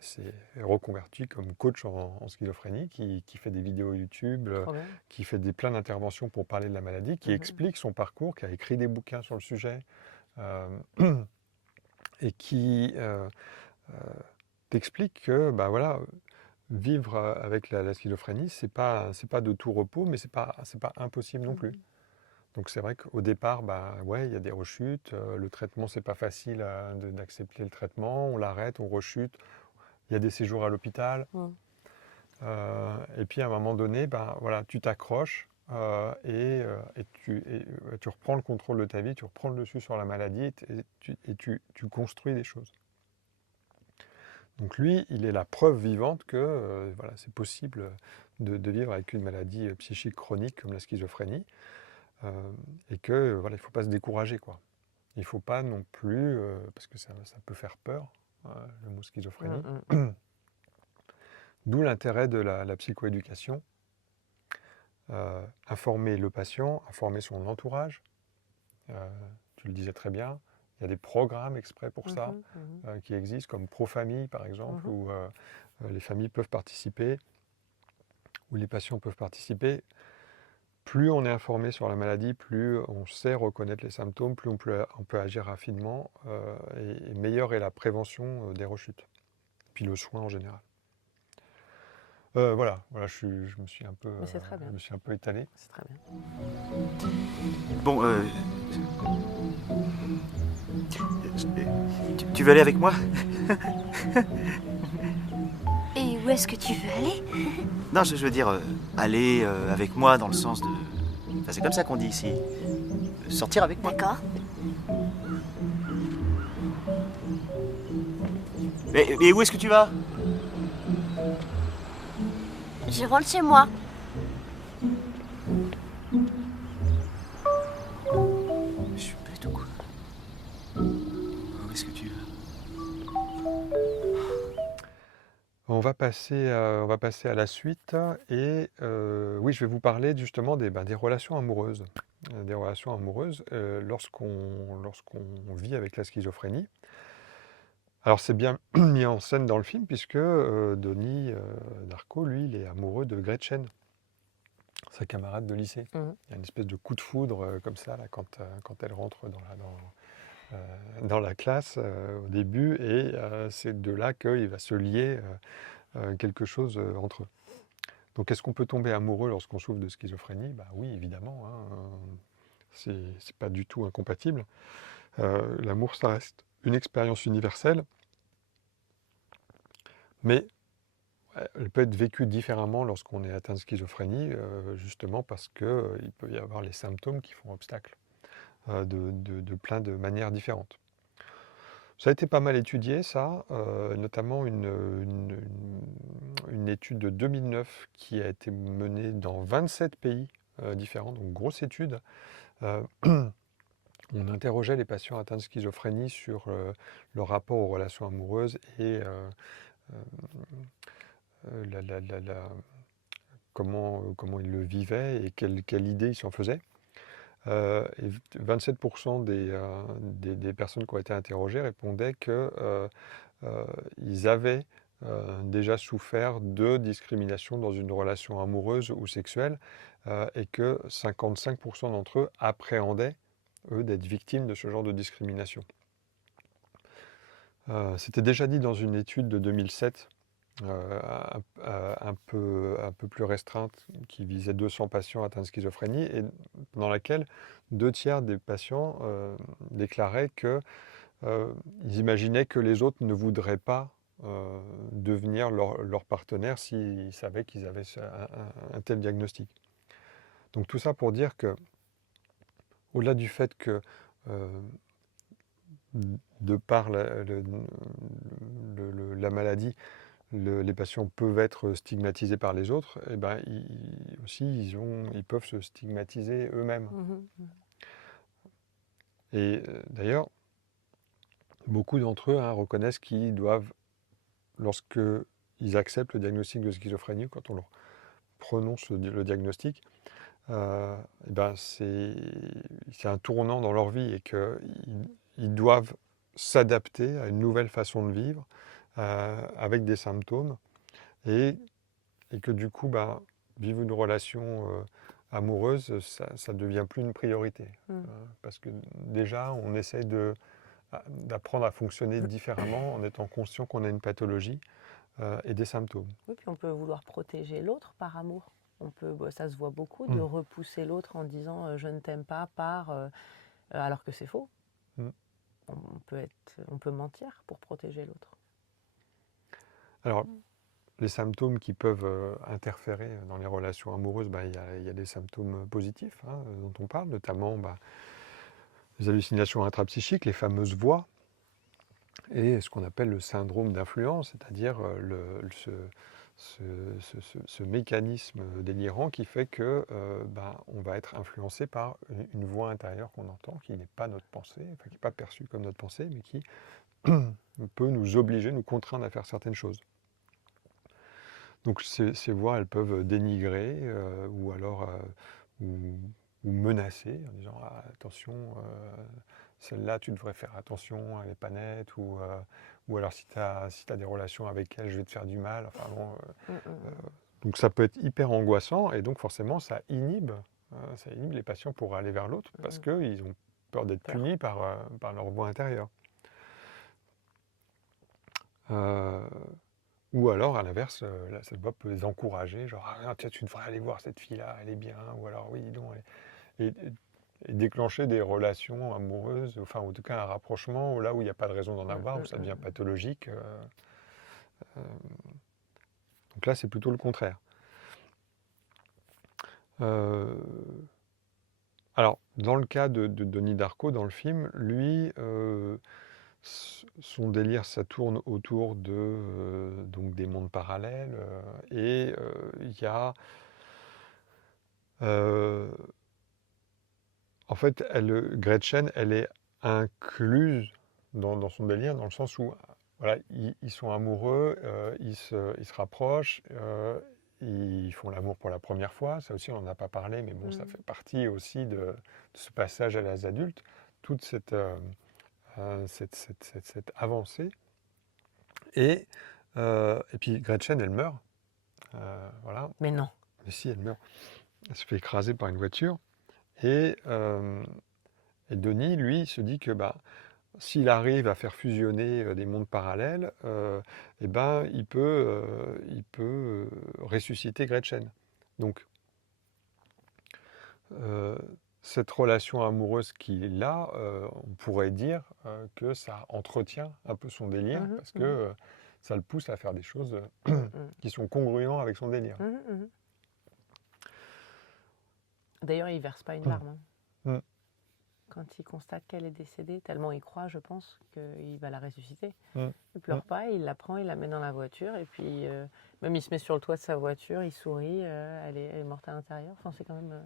s'est reconverti comme coach en schizophrénie, qui fait des vidéos YouTube, qui fait plein d'interventions pour parler de la maladie, qui explique son parcours, qui a écrit des bouquins sur le sujet et qui t'explique que bah voilà, vivre avec la schizophrénie, c'est pas de tout repos, mais c'est pas impossible non plus. Donc c'est vrai qu'au départ, bah ouais, il y a des rechutes, le traitement c'est pas facile d'accepter le traitement, on l'arrête, on rechute, il y a des séjours à l'hôpital, et puis à un moment donné, bah voilà, tu t'accroches et tu reprends le contrôle de ta vie, tu reprends le dessus sur la maladie et tu construis des choses. Donc lui, il est la preuve vivante que voilà, c'est possible de vivre avec une maladie psychique chronique comme la schizophrénie et que voilà, il ne faut pas se décourager, quoi. Il ne faut pas non plus, parce que ça peut faire peur, le mot schizophrénie. D'où l'intérêt de la psychoéducation. Informer le patient, informer son entourage. Tu le disais très bien. Il y a des programmes exprès pour ça qui existent, comme Pro-Famille par exemple, où les familles peuvent participer, où les patients peuvent participer. Plus on est informé sur la maladie, plus on sait reconnaître les symptômes, plus on peut agir rapidement, et meilleure est la prévention des rechutes, puis le soin en général. Voilà, je me suis un peu, je me suis un peu étalé. C'est très bien. Bon, tu veux aller avec moi? Et où est-ce que tu veux aller? Non, je veux dire, aller avec moi dans le sens de... Enfin, c'est comme ça qu'on dit ici. Sortir avec moi. D'accord. Mais où est-ce que tu vas? Je rentre chez moi. Je suis bête ou quoi? Où est-ce que tu vas? On va passer à la suite et oui, je vais vous parler justement des relations amoureuses. Des relations amoureuses lorsqu'on vit avec la schizophrénie. Alors c'est bien mis en scène dans le film puisque Denis Darko, lui, il est amoureux de Gretchen, sa camarade de lycée. Il y a une espèce de coup de foudre comme ça là, quand elle rentre dans la classe au début et c'est de là qu'il va se lier quelque chose entre eux. Donc est-ce qu'on peut tomber amoureux lorsqu'on souffre de schizophrénie? Bah oui, évidemment, c'est pas du tout incompatible. L'amour, ça reste une expérience universelle, mais elle peut être vécue différemment lorsqu'on est atteint de schizophrénie, justement parce qu'il peut y avoir les symptômes qui font obstacle de plein de manières différentes. Ça a été pas mal étudié, ça, notamment une étude de 2009 qui a été menée dans 27 pays différents, donc grosse étude. On interrogeait les patients atteints de schizophrénie sur leur rapport aux relations amoureuses et comment ils le vivaient et quelle idée ils s'en faisaient. Et 27% des personnes qui ont été interrogées répondaient qu'ils avaient déjà souffert de discrimination dans une relation amoureuse ou sexuelle, et que 55% d'entre eux appréhendaient, eux, d'être victimes de ce genre de discrimination. C'était déjà dit dans une étude de 2007, un peu plus restreinte, qui visait 200 patients atteints de schizophrénie, et dans laquelle 2/3 des patients déclaraient qu'ils imaginaient que les autres ne voudraient pas devenir leur partenaire s'ils savaient qu'ils avaient un tel diagnostic. Donc tout ça pour dire que, au-delà du fait que de par la maladie, les patients peuvent être stigmatisés par les autres, et ben, ils peuvent se stigmatiser eux-mêmes. Et d'ailleurs, beaucoup d'entre eux reconnaissent qu'ils doivent, lorsqu'ils acceptent le diagnostic de schizophrénie, quand on leur prononce le diagnostic, et ben c'est un tournant dans leur vie, et qu'ils doivent s'adapter à une nouvelle façon de vivre, avec des symptômes, et que du coup, vivre une relation amoureuse, ça ne devient plus une priorité. Parce que déjà, on essaie d'apprendre à fonctionner différemment en étant conscient qu'on a une pathologie et des symptômes. Oui, puis on peut vouloir protéger l'autre par amour. Ça se voit beaucoup, de repousser l'autre en disant je ne t'aime pas, alors que c'est faux. On peut mentir pour protéger l'autre. Alors, les symptômes qui peuvent interférer dans les relations amoureuses, il y a des symptômes positifs dont on parle, notamment les hallucinations intrapsychiques, les fameuses voix, et ce qu'on appelle le syndrome d'influence, c'est-à-dire ce mécanisme délirant qui fait que on va être influencé par une voix intérieure qu'on entend, qui n'est pas notre pensée, qui n'est pas perçue comme notre pensée, mais qui peut nous obliger, nous contraindre à faire certaines choses. Donc ces voix, elles peuvent dénigrer ou alors ou menacer en disant attention, celle-là tu devrais faire attention, elle n'est pas nette, ou alors si tu as des relations avec elle, je vais te faire du mal. Enfin, donc ça peut être hyper angoissant, et donc forcément ça inhibe les patients pour aller vers l'autre, parce qu'ils ont peur d'être punis par leur voix intérieure. Ou alors, à l'inverse, cette voix peut les encourager, genre tu devrais aller voir cette fille-là, elle est bien, ou alors oui, dis donc, et déclencher des relations amoureuses, enfin en tout cas un rapprochement là où il n'y a pas de raison d'en avoir, où ça devient pathologique. Donc là, c'est plutôt le contraire. Alors, dans le cas de Denis Darko, dans le film, lui, son délire, ça tourne autour donc des mondes parallèles, et il y a... en fait, Gretchen, elle est incluse dans son délire, dans le sens où voilà, ils sont amoureux, ils se rapprochent, ils font l'amour pour la première fois. Ça aussi, on n'en a pas parlé, mais bon, ça fait partie aussi de ce passage à l'âge adulte, toute cette avancée. Et puis Gretchen, elle meurt. Voilà. Mais non. Mais si, elle meurt. Elle se fait écraser par une voiture. Et Denis, lui, se dit que s'il arrive à faire fusionner des mondes parallèles, il peut ressusciter Gretchen. Donc, cette relation amoureuse qu'il a, on pourrait dire que ça entretient un peu son délire, parce que ça le pousse à faire des choses qui sont congruentes avec son délire. D'ailleurs, il ne verse pas une larme. Quand il constate qu'elle est décédée, tellement il croit, je pense, qu'il va la ressusciter. Il ne pleure pas, il la prend, il la met dans la voiture, et puis même il se met sur le toit de sa voiture, il sourit, elle est morte à l'intérieur. Enfin, c'est quand même...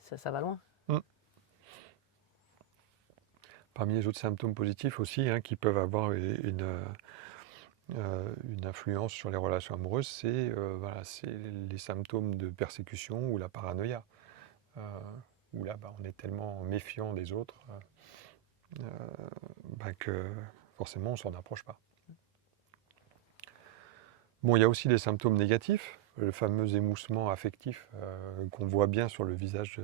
ça va loin. Parmi les autres symptômes positifs aussi, qui peuvent avoir une influence sur les relations amoureuses, c'est les symptômes de persécution ou la paranoïa. Où là, on est tellement méfiant des autres que forcément on ne s'en approche pas. Bon, il y a aussi les symptômes négatifs, le fameux émoussement affectif qu'on voit bien sur le visage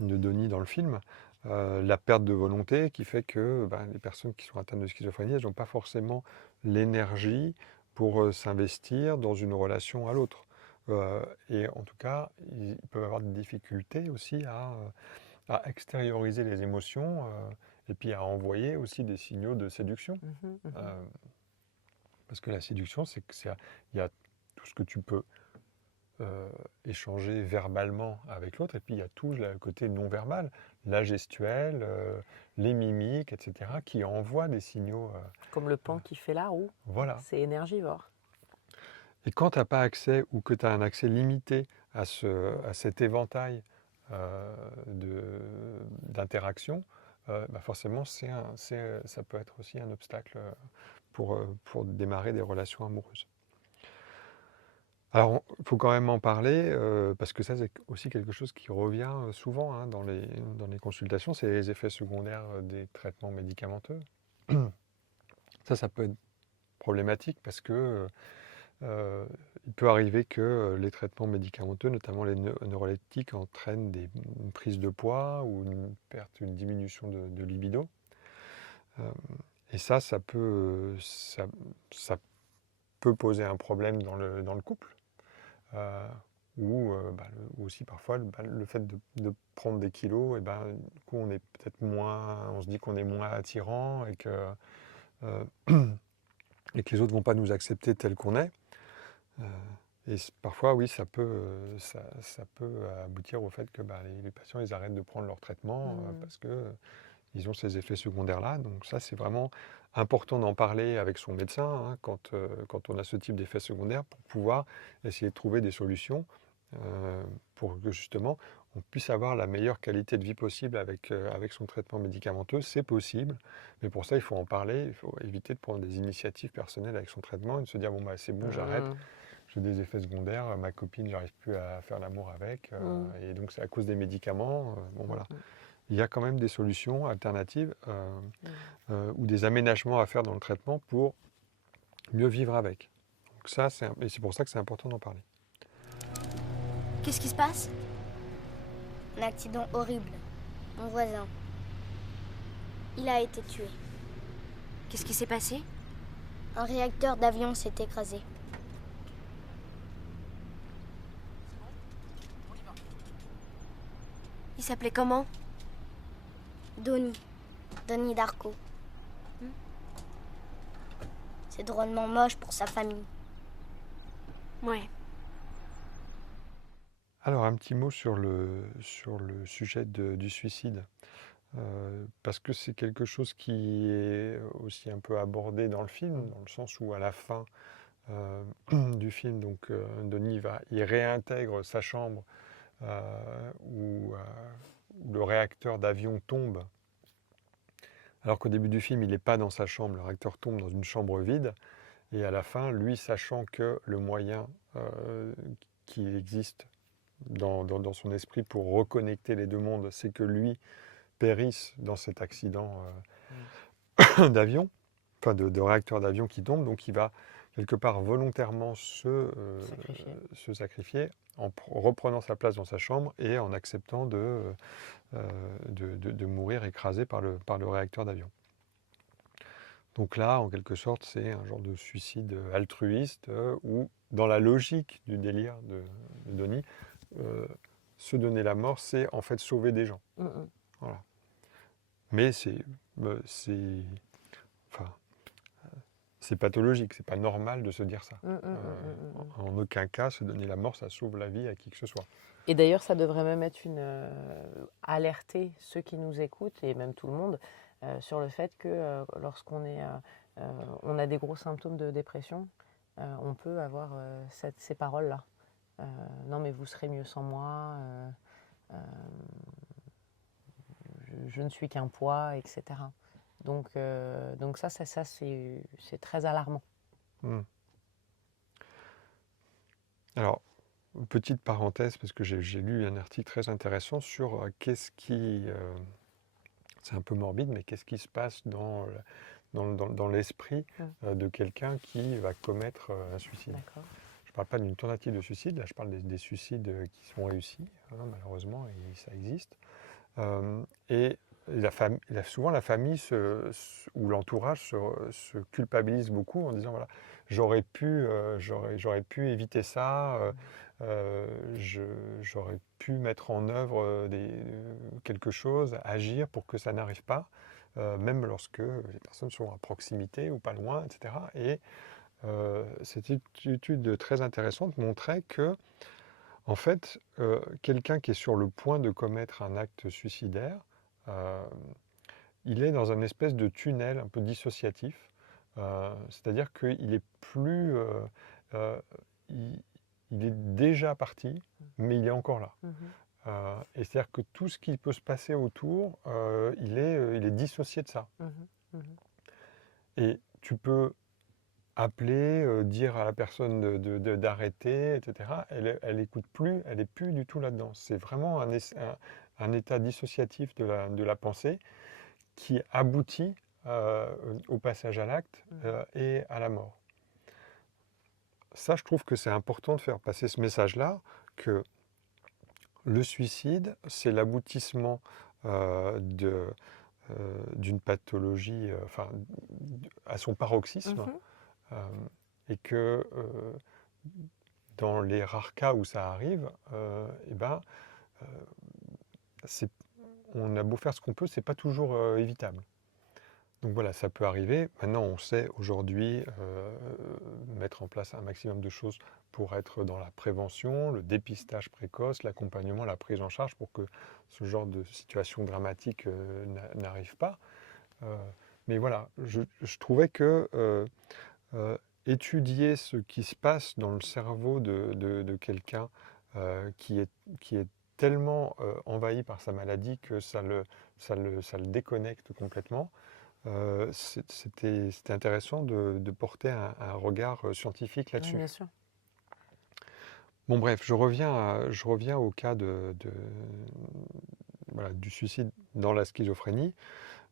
de Denis dans le film, la perte de volonté qui fait que les personnes qui sont atteintes de schizophrénie, elles n'ont pas forcément l'énergie pour s'investir dans une relation à l'autre. Et en tout cas, ils peuvent avoir des difficultés aussi à extérioriser les émotions et puis à envoyer aussi des signaux de séduction. Parce que la séduction, c'est il y a tout ce que tu peux échanger verbalement avec l'autre, et puis il y a tout le côté non-verbal, la gestuelle, les mimiques, etc., qui envoient des signaux. Comme le pan qui fait la roue. Voilà. C'est énergivore. Et quand tu n'as pas accès ou que tu as un accès limité à cet éventail d'interaction, forcément, ça peut être aussi un obstacle pour démarrer des relations amoureuses. Alors, il faut quand même en parler, parce que ça, c'est aussi quelque chose qui revient souvent dans les consultations, c'est les effets secondaires des traitements médicamenteux. Ça peut être problématique parce que il peut arriver que les traitements médicamenteux, notamment les neuroleptiques, entraînent une prise de poids ou une diminution de libido. Et ça peut poser un problème dans le couple. Ou aussi parfois le fait de prendre des kilos, du coup on est peut-être on se dit qu'on est moins attirant et que les autres vont pas nous accepter tel qu'on est. Et parfois oui, ça peut aboutir au fait que les patients ils arrêtent de prendre leur traitement parce que ils ont ces effets secondaires là. Donc ça, c'est vraiment important d'en parler avec son médecin quand on a ce type d'effets secondaires, pour pouvoir essayer de trouver des solutions pour que justement on puisse avoir la meilleure qualité de vie possible avec son traitement médicamenteux. C'est possible, mais pour ça il faut en parler, il faut éviter de prendre des initiatives personnelles avec son traitement et de se dire c'est bon, j'arrête, j'ai des effets secondaires, ma copine j'arrive plus à faire l'amour avec et donc c'est à cause des médicaments. Voilà. Il y a quand même des solutions alternatives ou des aménagements à faire dans le traitement pour mieux vivre avec. Donc ça, et c'est pour ça que c'est important d'en parler. Qu'est-ce qui se passe? Un accident horrible. Mon voisin. Il a été tué. Qu'est-ce qui s'est passé? Un réacteur d'avion s'est écrasé. Il s'appelait comment? Denis Darko. C'est drôlement moche pour sa famille. Ouais. Alors un petit mot sur le sujet du suicide, parce que c'est quelque chose qui est aussi un peu abordé dans le film, dans le sens où à la fin du film, donc Denis il réintègre sa chambre où le réacteur d'avion tombe, alors qu'au début du film, il n'est pas dans sa chambre, le réacteur tombe dans une chambre vide, et à la fin, lui, sachant que le moyen qui existe dans son esprit pour reconnecter les deux mondes, c'est que lui périsse dans cet accident d'avion, enfin de réacteur d'avion qui tombe, donc il va quelque part volontairement se sacrifier en reprenant sa place dans sa chambre et en acceptant de mourir écrasé par le réacteur d'avion. Donc là, en quelque sorte, c'est un genre de suicide altruiste où, dans la logique du délire de Denis, se donner la mort, c'est en fait sauver des gens. Voilà. Mais c'est pathologique, c'est pas normal de se dire ça. En aucun cas, se donner la mort, ça sauve la vie à qui que ce soit. Et d'ailleurs, ça devrait même être alerter ceux qui nous écoutent, et même tout le monde, sur le fait que lorsqu'on on a des gros symptômes de dépression, on peut avoir ces paroles-là. Non mais vous serez mieux sans moi, je ne suis qu'un poids, etc. Donc ça c'est très alarmant. Alors, petite parenthèse, parce que j'ai lu un article très intéressant sur c'est un peu morbide, mais qu'est-ce qui se passe dans dans l'esprit de quelqu'un qui va commettre un suicide. D'accord. Je ne parle pas d'une tentative de suicide, là je parle des suicides qui sont réussis, malheureusement, et ça existe. Et souvent la famille ou l'entourage se culpabilise beaucoup en disant voilà, j'aurais pu éviter ça, j'aurais pu mettre en œuvre quelque chose, agir pour que ça n'arrive pas, même lorsque les personnes sont à proximité ou pas loin, etc. Et cette étude très intéressante montrait que en fait, quelqu'un qui est sur le point de commettre un acte suicidaire, il est dans une espèce de tunnel un peu dissociatif. C'est-à-dire qu'il est plus, il est déjà parti, mais il est encore là. Et c'est-à-dire que tout ce qui peut se passer autour, il est dissocié de ça. Et tu peux appeler, dire à la personne d'arrêter, etc. Elle n'écoute plus, elle n'est plus du tout là-dedans. C'est vraiment un état dissociatif de la pensée qui aboutit au passage à l'acte et à la mort. Ça, je trouve que c'est important de faire passer ce message-là, que le suicide, c'est l'aboutissement d'une pathologie, à son paroxysme. Et que dans les rares cas où ça arrive, on a beau faire ce qu'on peut, c'est pas toujours évitable. Donc voilà, ça peut arriver. Maintenant, on sait aujourd'hui mettre en place un maximum de choses pour être dans la prévention, le dépistage précoce, l'accompagnement, la prise en charge pour que ce genre de situation dramatique n'arrive pas. Mais voilà, je trouvais que étudier ce qui se passe dans le cerveau de quelqu'un qui est tellement envahi par sa maladie que ça le déconnecte complètement, c'était intéressant de porter un regard scientifique là-dessus. Oui, bien sûr. Bon bref, je reviens au cas du suicide dans la schizophrénie.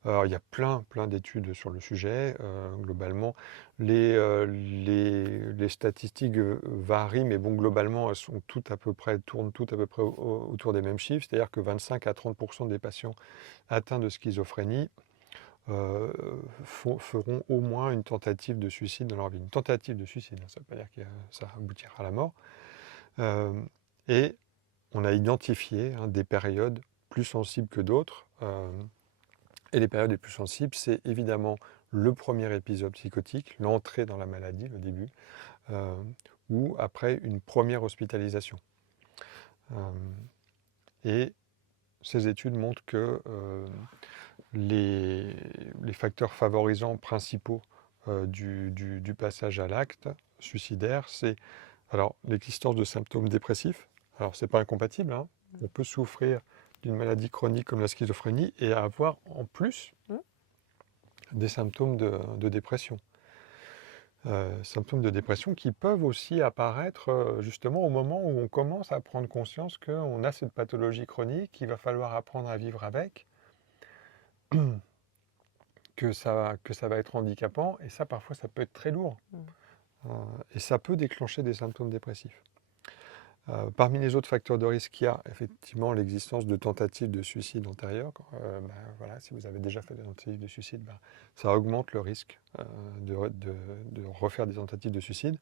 Il y a plein d'études sur le sujet. Globalement, les statistiques varient, mais bon, globalement, elles sont tournent toutes à peu près autour des mêmes chiffres. C'est-à-dire que 25 à 30% des patients atteints de schizophrénie feront au moins une tentative de suicide dans leur vie. Une tentative de suicide, ça ne veut pas dire que ça aboutira à la mort. Et on a identifié des périodes plus sensibles que d'autres. Et les périodes les plus sensibles, c'est évidemment le premier épisode psychotique, l'entrée dans la maladie, le début, ou après une première hospitalisation. Et ces études montrent que les facteurs favorisants principaux du passage à l'acte suicidaire, c'est alors l'existence de symptômes dépressifs. Alors c'est pas incompatible, hein. On peut souffrir d'une maladie chronique comme la schizophrénie et avoir en plus des symptômes de dépression. Symptômes de dépression qui peuvent aussi apparaître justement au moment où on commence à prendre conscience qu'on a cette pathologie chronique, qu'il va falloir apprendre à vivre avec, que ça va être handicapant, et ça parfois ça peut être très lourd. Et ça peut déclencher des symptômes dépressifs. Parmi les autres facteurs de risque, il y a effectivement l'existence de tentatives de suicide antérieures. Voilà, si vous avez déjà fait des tentatives de suicide, ça augmente le risque de refaire des tentatives de suicide.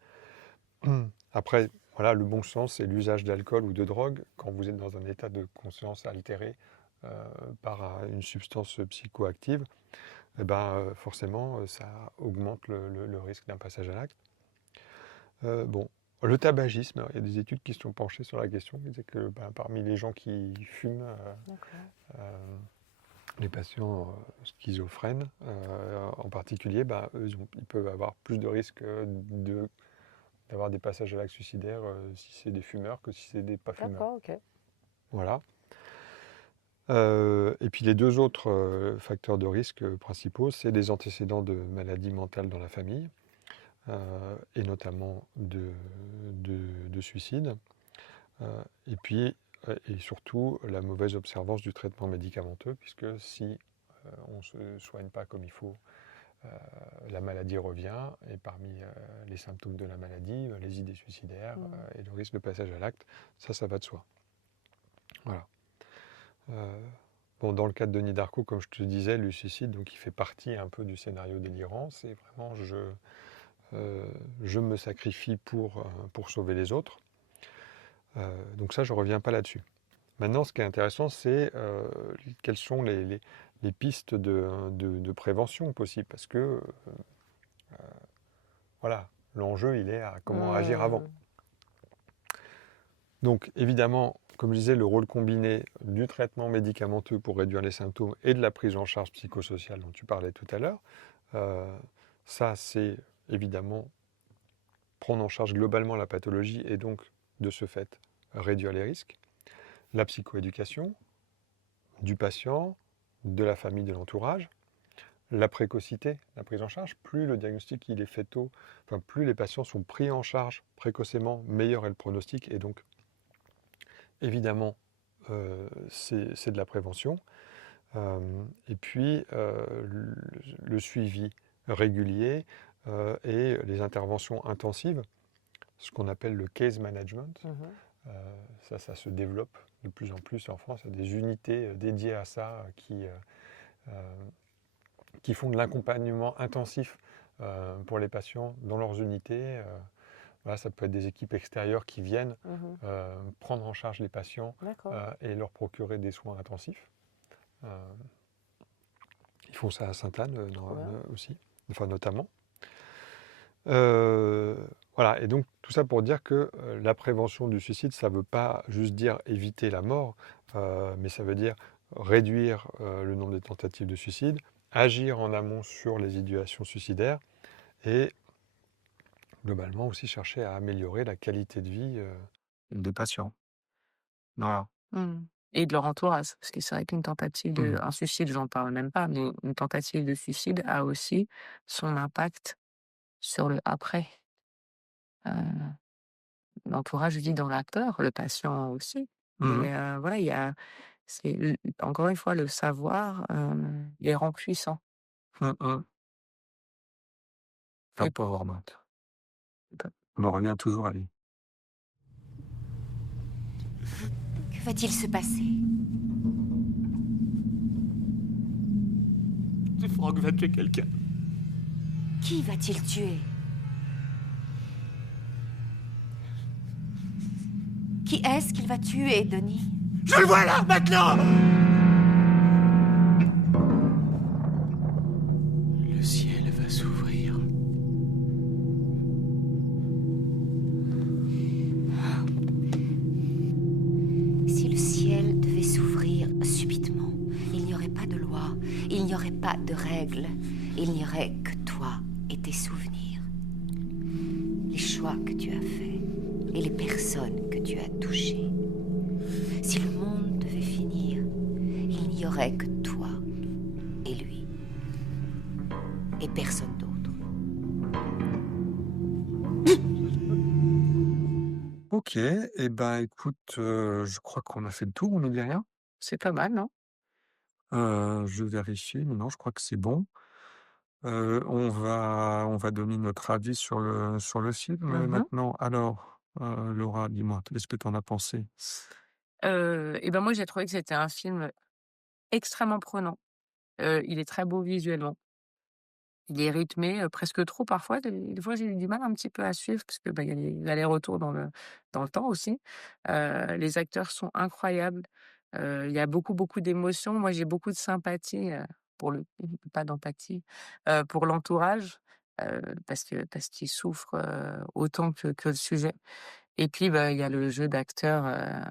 Après, voilà, le bon sens et l'usage d'alcool ou de drogue, quand vous êtes dans un état de conscience altéré par une substance psychoactive, forcément, ça augmente le risque d'un passage à l'acte. Le tabagisme, alors, il y a des études qui se sont penchées sur la question, qui disaient que parmi les gens qui fument, les patients schizophrènes en particulier, eux, ils peuvent avoir plus de risques d'avoir des passages à l'acte suicidaire si c'est des fumeurs que si c'est des pas fumeurs. D'accord, ok. Voilà. Et puis les deux autres facteurs de risque principaux, c'est les antécédents de maladies mentales dans la famille. Et notamment de suicide, et puis et surtout la mauvaise observance du traitement médicamenteux, puisque si on ne se soigne pas comme il faut la maladie revient, et parmi les symptômes de la maladie, les idées suicidaires et le risque de passage à l'acte, ça va de soi. Voilà. Bon, dans le cas de Denis Darko, comme je te disais, le suicide, donc il fait partie un peu du scénario délirant. C'est vraiment je me sacrifie pour sauver les autres. Donc ça, je ne reviens pas là-dessus. Maintenant, ce qui est intéressant, c'est quelles sont les pistes de prévention possibles. Parce que, voilà, l'enjeu, il est à comment agir avant. Donc, évidemment, comme je disais, le rôle combiné du traitement médicamenteux pour réduire les symptômes et de la prise en charge psychosociale dont tu parlais tout à l'heure, ça, c'est évidemment prendre en charge globalement la pathologie et donc, de ce fait, réduire les risques. La psychoéducation du patient, de la famille, de l'entourage, la précocité, la prise en charge. Plus le diagnostic il est fait tôt, plus les patients sont pris en charge précocement, meilleur est le pronostic. Et donc, évidemment, c'est de la prévention. Et puis, le suivi régulier et les interventions intensives, ce qu'on appelle le case management. Ça se développe de plus en plus en France. Il y a des unités dédiées à ça qui font de l'accompagnement intensif pour les patients dans leurs unités. Voilà, ça peut être des équipes extérieures qui viennent prendre en charge les patients et leur procurer des soins intensifs. Ils font ça à Sainte-Anne aussi, enfin notamment. Voilà, et donc tout ça pour dire que la prévention du suicide, ça ne veut pas juste dire éviter la mort, mais ça veut dire réduire le nombre de tentatives de suicide, agir en amont sur les idéations suicidaires et globalement aussi chercher à améliorer la qualité de vie des patients. Voilà. Et de leur entourage, parce que c'est vrai qu'une tentative un suicide, j'en parle même pas, mais une tentative de suicide a aussi son impact sur le après. L'entourage vit dans la peur, le patient aussi. Mais voilà, encore une fois, le savoir les rend puissants. La pauvre Marthe. On en revient toujours à lui. Que va-t-il se passer? Franck va tuer quelqu'un. Qui va-t-il tuer? Qui est-ce qu'il va tuer, Denis? Je le vois là, maintenant! Le ciel va s'ouvrir. Si le ciel devait s'ouvrir subitement, il n'y aurait pas de loi, il n'y aurait pas de règles, il n'y aurait que toi et tes souvenirs. Les choix que tu as faits et les personnes que tu as touchées. Si le monde devait finir, il n'y aurait que toi et lui. Et personne d'autre. Ok, et ben écoute, je crois qu'on a fait le tour, on n'oublie rien. C'est pas mal, non? Je vérifie, mais non, je crois que c'est bon. On va donner notre avis sur le film maintenant. Alors, Laura, dis-moi, qu'est-ce que tu en as pensé? Et ben moi, j'ai trouvé que c'était un film extrêmement prenant. Il est très beau visuellement. Il est rythmé, presque trop parfois. Des fois, j'ai eu du mal un petit peu à suivre parce que, il y a les allers-retours dans le temps aussi. Les acteurs sont incroyables. Il y a beaucoup, beaucoup d'émotions. Moi, j'ai beaucoup de sympathie, pas d'empathie, pour l'entourage, parce qu'ils souffrent, autant que le sujet. Et puis, il y a le jeu d'acteur,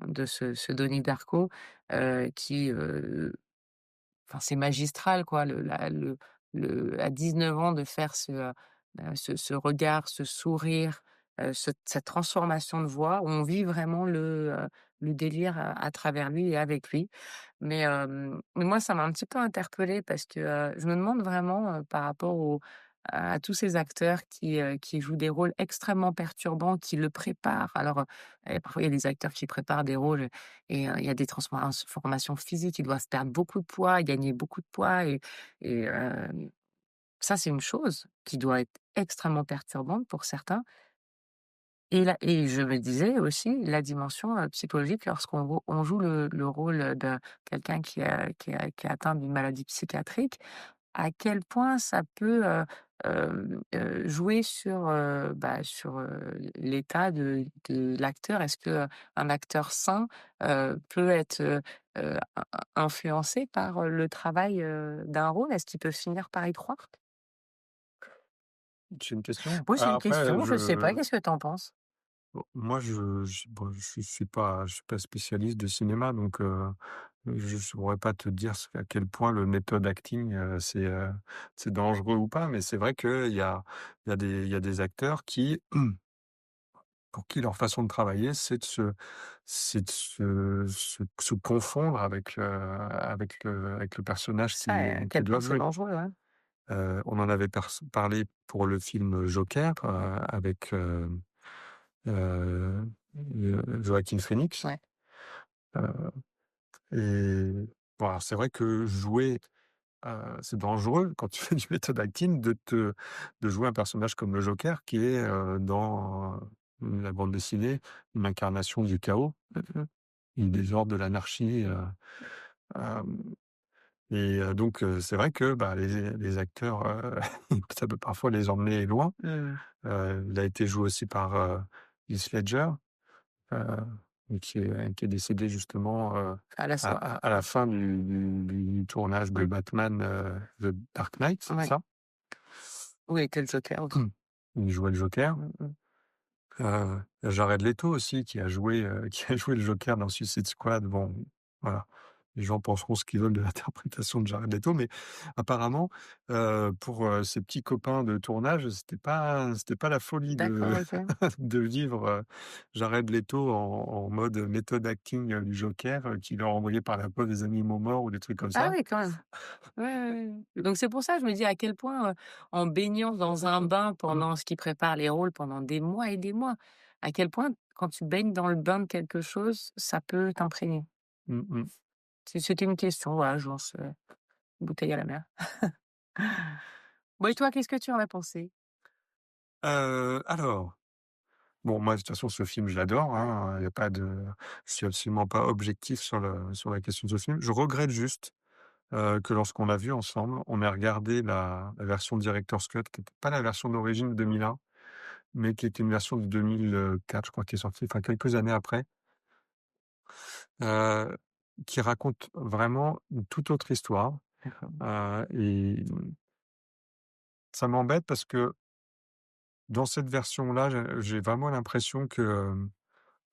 de ce Denis Darko, qui, c'est magistral quoi, à 19 ans de faire ce regard, ce sourire, cette transformation de voix où on vit vraiment le délire à travers lui et avec lui. Mais moi, ça m'a un petit peu interpellée parce que, je me demande vraiment, par rapport à tous ces acteurs qui jouent des rôles extrêmement perturbants, qui le préparent. Alors, parfois, il y a des acteurs qui préparent des rôles et il y a des transformations physiques. Ils doivent perdre beaucoup de poids, gagner beaucoup de poids et Ça, c'est une chose qui doit être extrêmement perturbante pour certains. Et je me disais aussi la dimension, psychologique lorsqu'on joue le rôle de quelqu'un qui est atteint d'une maladie psychiatrique, à quel point ça peut, jouer sur, sur, l'état de l'acteur. Est-ce que, un acteur sain, peut être, influencé par, le travail, d'un rôle? Est-ce qu'il peut finir par y croire? C'est une question. Oui, c'est une Après, question, je sais pas, qu'est-ce que tu en penses? bon, moi, bon, je suis pas spécialiste de cinéma, donc je saurais pas te dire à quel point le méthode acting, c'est dangereux ou pas. Mais c'est vrai qu'il y a des acteurs pour qui leur façon de travailler, c'est de se confondre avec le personnage Ça, à qu'ils quel point doivent c'est jouer. dangereux, ouais. On en avait parlé pour le film Joker, avec Heu, Joaquin Phoenix, Ouais. heu et bon, alors c'est vrai que jouer, c'est dangereux quand tu fais du méthode acting de jouer un personnage comme le Joker qui est, dans la bande dessinée, une incarnation du chaos, du désordre, de l'anarchie, hem donc c'est vrai que, bah, les acteurs, ça peut parfois les emmener loin. Mmh. Il a été joué aussi par, Heath Ledger. Qui est décédé justement, À la à so à la fin du tournage de Oui, Batman, The Dark Knight, c'est ouais. ça? Oui, et le Joker aussi. Il jouait le Joker. Mmh mh. Jared Leto aussi qui a joué, qui a joué le Joker dans Suicide Squad. Bon, voilà, les gens penseront ce qu'ils veulent de l'interprétation de Jared Leto, mais apparemment, pour, ses petits copains de tournage, c'était pas la folie de D'accord, OK. de vivre, Jared Leto en mode méthode acting, du Joker, qui leur envoyait par la poste des animaux morts ou des trucs comme Ah ça. oui, quand même. Ouais, ouais, ouais. Donc c'est pour ça, je me dis à quel point, en baignant dans un bain pendant ce qui prépare les rôles pendant des mois et des mois, à quel point quand tu baignes dans le bain de quelque chose, ça peut t'imprégner. Mmh mh. C'était une question, voilà, je lance, une bouteille à la mer. Bon et toi, qu'est-ce que tu en as pensé? Alors, bon, moi, de toute façon, ce film, je l'adore, hein, il y a pas de je suis absolument pas objectif sur la question de ce film. Je regrette juste, que lorsqu'on l'a vu ensemble, on ait regardé la version director's cut, qui était pas la version d'origine de 2001, mais qui était une version de 2004, je crois, qui est sortie, enfin, quelques années après, heu, qui raconte vraiment une toute autre histoire, D'accord. et ça m'embête parce que dans cette version-là, j'ai vraiment l'impression que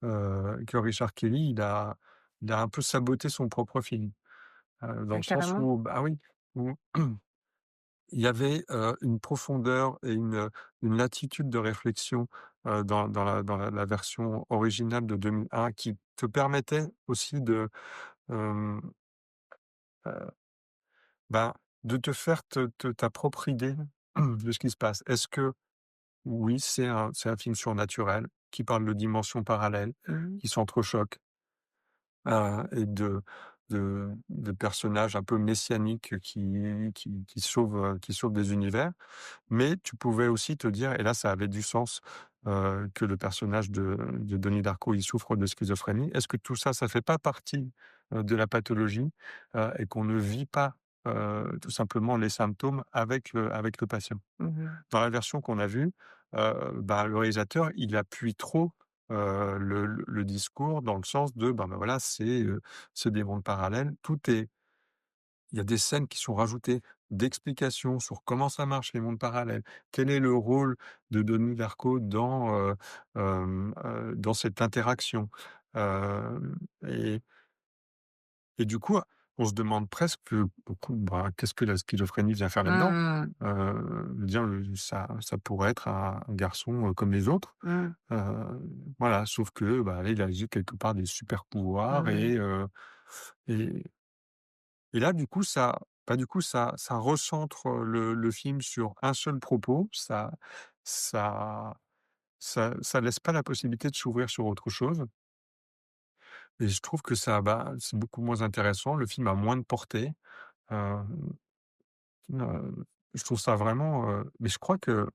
Richard Kelly, il a un peu saboté son propre film, dans Ah le sens carrément? où, bah, oui, où il y avait, une profondeur et une latitude de réflexion, dans la version originale de 2001 qui te permettait aussi hem, heu, bah, de te faire ta propre idée de ce qui se passe. Est-ce que oui, c'est un film surnaturel qui parle de dimensions parallèles, Mmh. qui s'entrechoquent? Et de personnages un peu messianiques qui sauvent des univers. Mais tu pouvais aussi te dire, et là ça avait du sens, que le personnage de Denis Darko, il souffre de schizophrénie. Est-ce que tout ça, ça fait pas partie, de la pathologie, et qu'on ne vit pas, tout simplement les symptômes avec le patient? Mmh mh. Dans la version qu'on a vue, bah, le réalisateur, il appuie trop, le discours dans le sens de, ben, voilà, c'est des mondes parallèles. Il y a des scènes qui sont rajoutées d'explications sur comment ça marche les mondes parallèles. Quel est le rôle de Denis Darko dans cette interaction? Hem et du coup, on se demande presque, beaucoup, bah, qu'est-ce que la schizophrénie vient faire là-dedans? Mmh. Je veux dire, ça pourrait être un garçon, comme les autres, Mmh. voilà, sauf que, bah, là, il a quelque part des super pouvoirs, Mmh. et là, du coup, ça recentre, le film sur un seul propos. Ça ça laisse pas la possibilité de s'ouvrir sur autre chose, et je trouve que ça, bah, c'est beaucoup moins intéressant. Le film a moins de portée. Heu je trouve ça vraiment, mais je crois que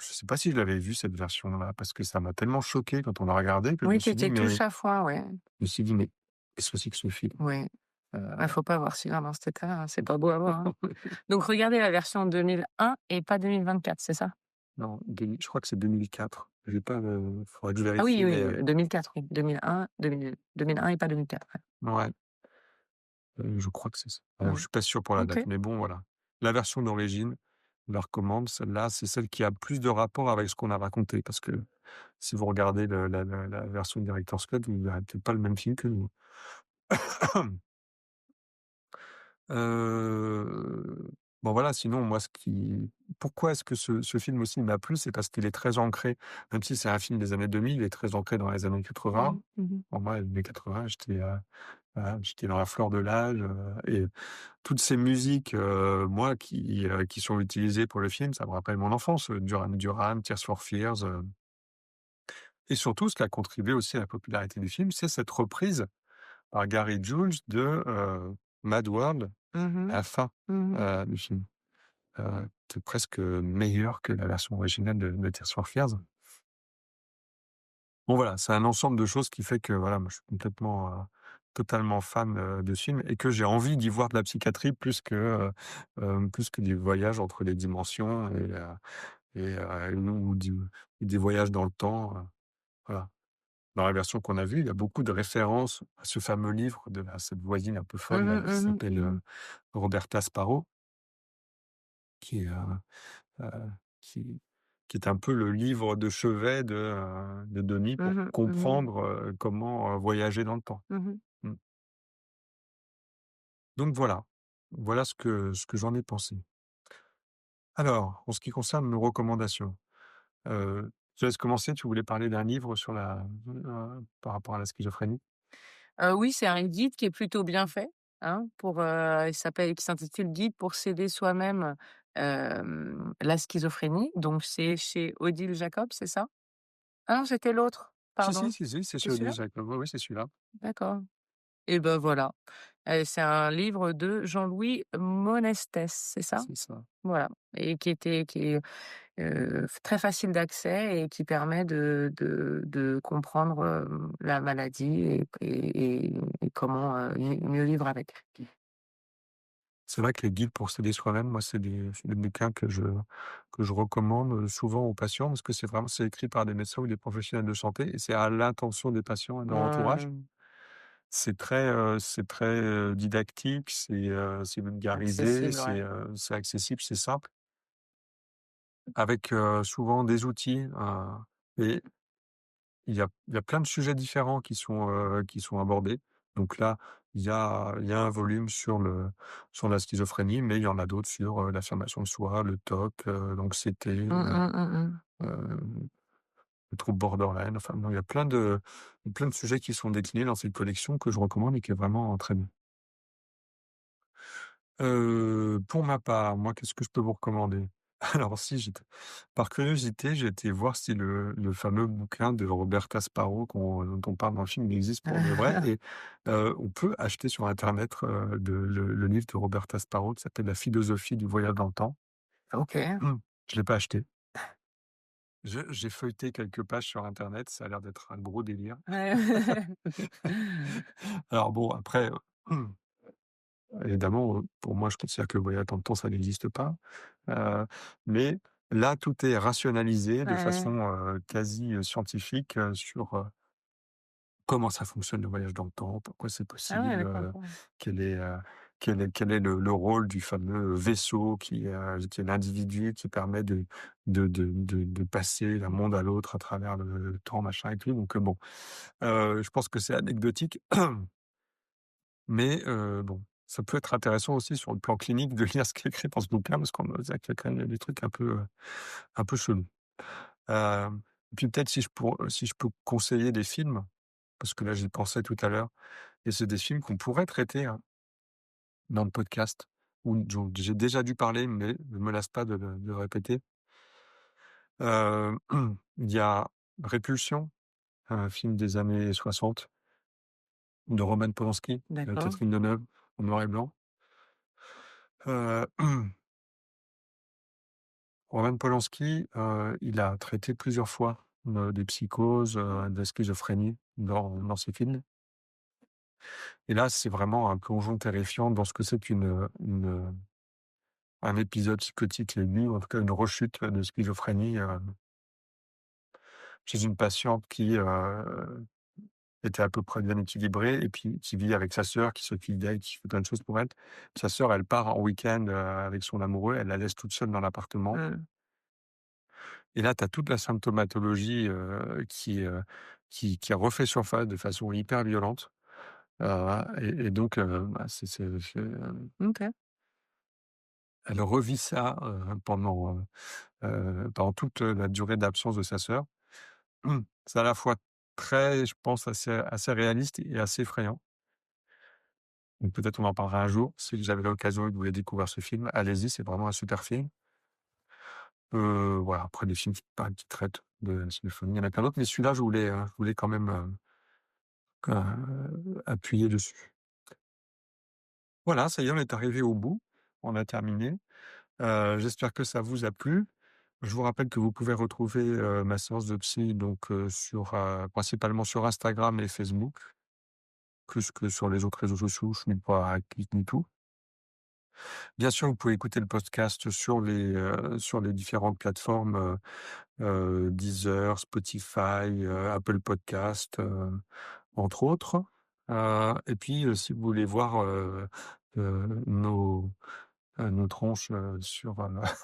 je sais pas si je l'avais vu cette version-là, parce que ça m'a tellement choqué quand on l'a regardé que je me Oui, tu suis dit: étais «Mais» touche à foin, ouais. je me suis dit: «Mais qu'est-ce que c'est que ce film?» Ouais. heu, Ouais, faut pas avoir Sylvain dans cet état, hein, c'est pas beau à voir, hein. Donc regardez la version 2001 et pas 2024, c'est ça? non, 2000 je crois que c'est 2004. J'ai pas le faudrait que je Ah vérifie, oui, oui, mais 2004, oui. 2001 et pas 2004, ouais. ouais, je crois que c'est ça. Bon, je Mmh. suis pas sûr pour la date, OK. mais bon, voilà. La version d'origine, je la recommande. Celle-là, c'est celle qui a plus de rapport avec ce qu'on a raconté, parce que si vous regardez la version Director's Cut, vous verrez peut-être pas le même film que nous. Bon voilà, sinon moi pourquoi est-ce que ce film aussi m'a plu? C'est parce qu'il est très ancré, même si c'est un film des années 2000, il est très ancré dans les années 80. Mmh. Mmh. Bon moi, les années 80, voilà, j'étais dans la fleur de l'âge, et toutes ces musiques, moi qui sont utilisées pour le film, ça me rappelle mon enfance, Duran Duran, Tears for Fears, et surtout ce qui a contribué aussi à la popularité du film, c'est cette reprise par Gary Jules de, Mad World à Mmh. la fin, Mmh. du film, qui est presque meilleure que la version originale de Tears for Fears. Bon voilà, c'est un ensemble de choses qui fait que voilà, moi je suis complètement, totalement fan, de ce film et que j'ai envie d'y voir de la psychiatrie plus que du voyage entre les dimensions ou des voyages dans le temps, voilà. Dans la version qu'on a vue, il y a beaucoup de références à ce fameux livre de cette voisine un peu folle Mmh là, mh. qui Mmh. s'appelle, Mmh. Roberta Sparrow, qui est, heu, qui qui est un peu le livre de chevet de Denis pour Mmh. Mmh. comprendre, comment, voyager dans le temps. Mmh. Mmh. Donc voilà, voilà ce que j'en ai pensé. Alors, en ce qui concerne nos recommandations, je te laisse commencer, tu voulais parler d'un livre par rapport à la schizophrénie? Oui, c'est un guide qui est plutôt bien fait, hein, qui s'intitule «Guide pour s'aider soi-même, la schizophrénie», donc c'est chez Odile Jacob, c'est ça? Ah non, c'était l'autre, Si, si, pardon. si, si, c'est C'est chez Odile celui-là? Jacob. Oui, oui, c'est celui-là. D'accord. Et ben voilà. C'est un livre de Jean-Louis Monestès, c'est ça? C'est ça. Voilà, et qui est, très facile d'accès et qui permet de comprendre, la maladie et comment, mieux vivre avec. C'est vrai que les guides pour s'aider soi-même, moi, c'est des bouquins que je recommande, souvent aux patients parce que c'est écrit par des médecins ou des professionnels de santé et c'est à l'intention des patients et de leur entourage. Mmh. C'est très, didactique, c'est vulgarisé, Accessible, ouais. c'est accessible, c'est simple avec, souvent des outils, et il y a plein de sujets différents qui sont abordés. Donc là, il y a un volume sur la schizophrénie, mais il y en a d'autres sur, l'affirmation de soi, le TOC, l'anxiété, Mmh mh, mmh mh. heu, le trouble borderline. Enfin bon, il y a plein de sujets qui sont déclinés dans cette collection que je recommande et qui est vraiment très bien. Pour ma part, moi, qu'est-ce que je peux vous recommander? Alors si, par curiosité, j'ai été voir si le fameux bouquin de Roberta Sparrow dont on parle dans le film, il existe pour de vrai et on peut acheter sur internet, le livre de Roberta Sparrow qui s'appelle «La philosophie du voyage dans le temps». OK. Je l'ai pas acheté. J'ai feuilleté quelques pages sur internet, ça a l'air d'être un gros délire. Ouais. Alors bon, après, évidemment, pour moi, je considère que le voyage dans le temps, ça n'existe pas. Mais là, tout est rationalisé de Ouais. façon, quasi, scientifique, sur, comment ça fonctionne le voyage dans le temps, pourquoi c'est Ah ouais, possible, d'accord, je comprends. quel est, quel est le rôle du fameux vaisseau qui est l'individu qui permet de passer d'un monde à l'autre à travers le temps, machin et tout. Donc, bon, je pense que c'est anecdotique. Mais bon, ça peut être intéressant aussi sur le plan clinique de lire ce qui est écrit dans ce bouquin parce qu'on qu'il y a quand même des trucs un peu chelous. Et puis peut-être si je peux conseiller des films, parce que là j'y pensais tout à l'heure et c'est des films qu'on pourrait traiter, hein, dans le podcast ou dont j'ai déjà dû parler, mais je me lasse pas de le répéter. Heu, il y a Répulsion, un film des années 60 de Roman Polanski, D'accord. Catherine Deneuve, en noir et blanc. Heu Roman Polanski, il a traité plusieurs fois des psychoses, de la schizophrénie dans ses films. Et là, c'est vraiment un plongeon terrifiant dans ce que c'est un épisode psychotique aigu, ou en tout cas une rechute de schizophrénie chez une patiente qui était à peu près bien équilibrée et puis qui vit avec sa sœur, qui s'occupe d'elle, qui fait plein de choses pour elle. Sa sœur, elle part en week-end avec son amoureux, elle la laisse toute seule dans l'appartement. Et là, tu as toute la symptomatologie qui a refait surface de façon hyper violente. Et donc, OK. elle revit ça pendant toute la durée d'absence de sa sœur. C'est à la fois très, je pense, assez réaliste et assez effrayant. Donc peut-être on en parlera un jour. Si vous avez l'occasion et que vous voulez découvrir ce film, allez-y, c'est vraiment un super film. Voilà, après des films qui traitent de la schizophrénie, il y en a plein d'autres, mais celui-là, je voulais quand même appuyer dessus. Voilà, ça y est, on est arrivé au bout. On a terminé. J'espère que ça vous a plu. Je vous rappelle que vous pouvez retrouver ma séance de psy donc, principalement sur Instagram et Facebook, plus que sur les autres réseaux sociaux, je ne suis pas actif ni tout. Bien sûr, vous pouvez écouter le podcast sur les différentes plateformes, Deezer, Spotify, Apple Podcast, entre autres. Et puis, si vous voulez voir nos tronches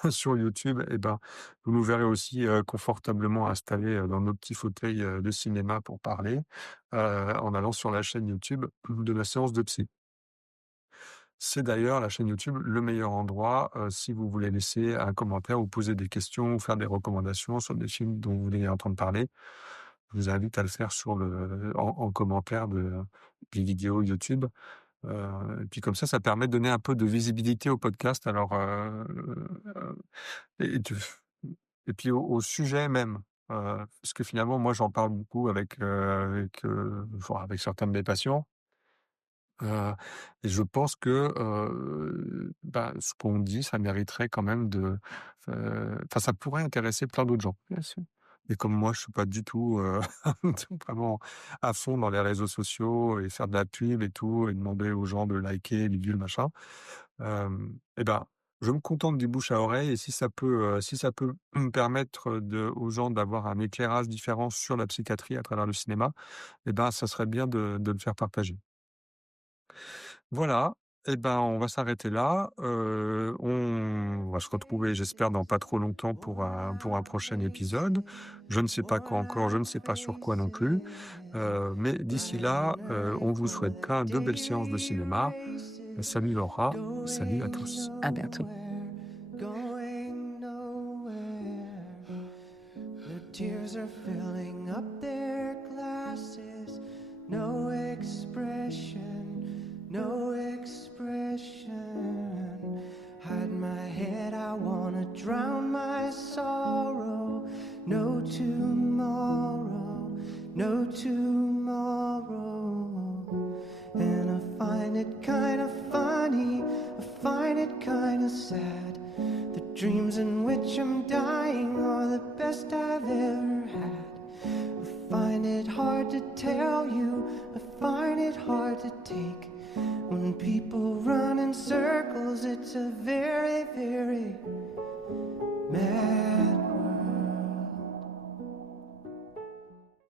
sur YouTube, eh ben, vous nous verrez aussi confortablement installés dans nos petits fauteuils de cinéma pour parler, en allant sur la chaîne YouTube de la séance de psy. C'est d'ailleurs la chaîne YouTube le meilleur endroit si vous voulez laisser un commentaire ou poser des questions ou faire des recommandations sur des films dont vous voulez entendre parler. Je vous invite à le faire en commentaire des vidéos YouTube. Et puis comme ça permet de donner un peu de visibilité au podcast. Alors, et, de- et puis au sujet même. Parce que finalement, moi, j'en parle beaucoup avec certains de mes patients. Et je pense que ce qu'on dit, ça mériterait quand même enfin, ça pourrait intéresser plein d'autres gens. Bien sûr. Et comme moi, je suis pas du tout vraiment à fond dans les réseaux sociaux et faire de la pub et tout, et demander aux gens de liker, bidule, machin. Et ben, je me contente du bouche à oreille. Et si ça peut me permettre aux gens d'avoir un éclairage différent sur la psychiatrie à travers le cinéma, et ben, ça serait bien de le faire partager. Voilà, et ben, on va s'arrêter là. On va se retrouver, j'espère, dans pas trop longtemps pour un prochain épisode. Je ne sais pas quand encore, je ne sais pas sur quoi non plus. Mais d'ici là, on vous souhaite plein de belles séances de cinéma. Salut Laura, salut à tous. À bientôt. Tears are filling up their glasses. No expression, no expression. Hide my head, I wanna drown my sorrow. No tomorrow, no tomorrow. And I find it kinda funny, I find it kinda sad. The dreams in which I'm dying are the best I've ever had. I find it hard to tell you, I find it hard to take. When people run in circles, it's a very, very mad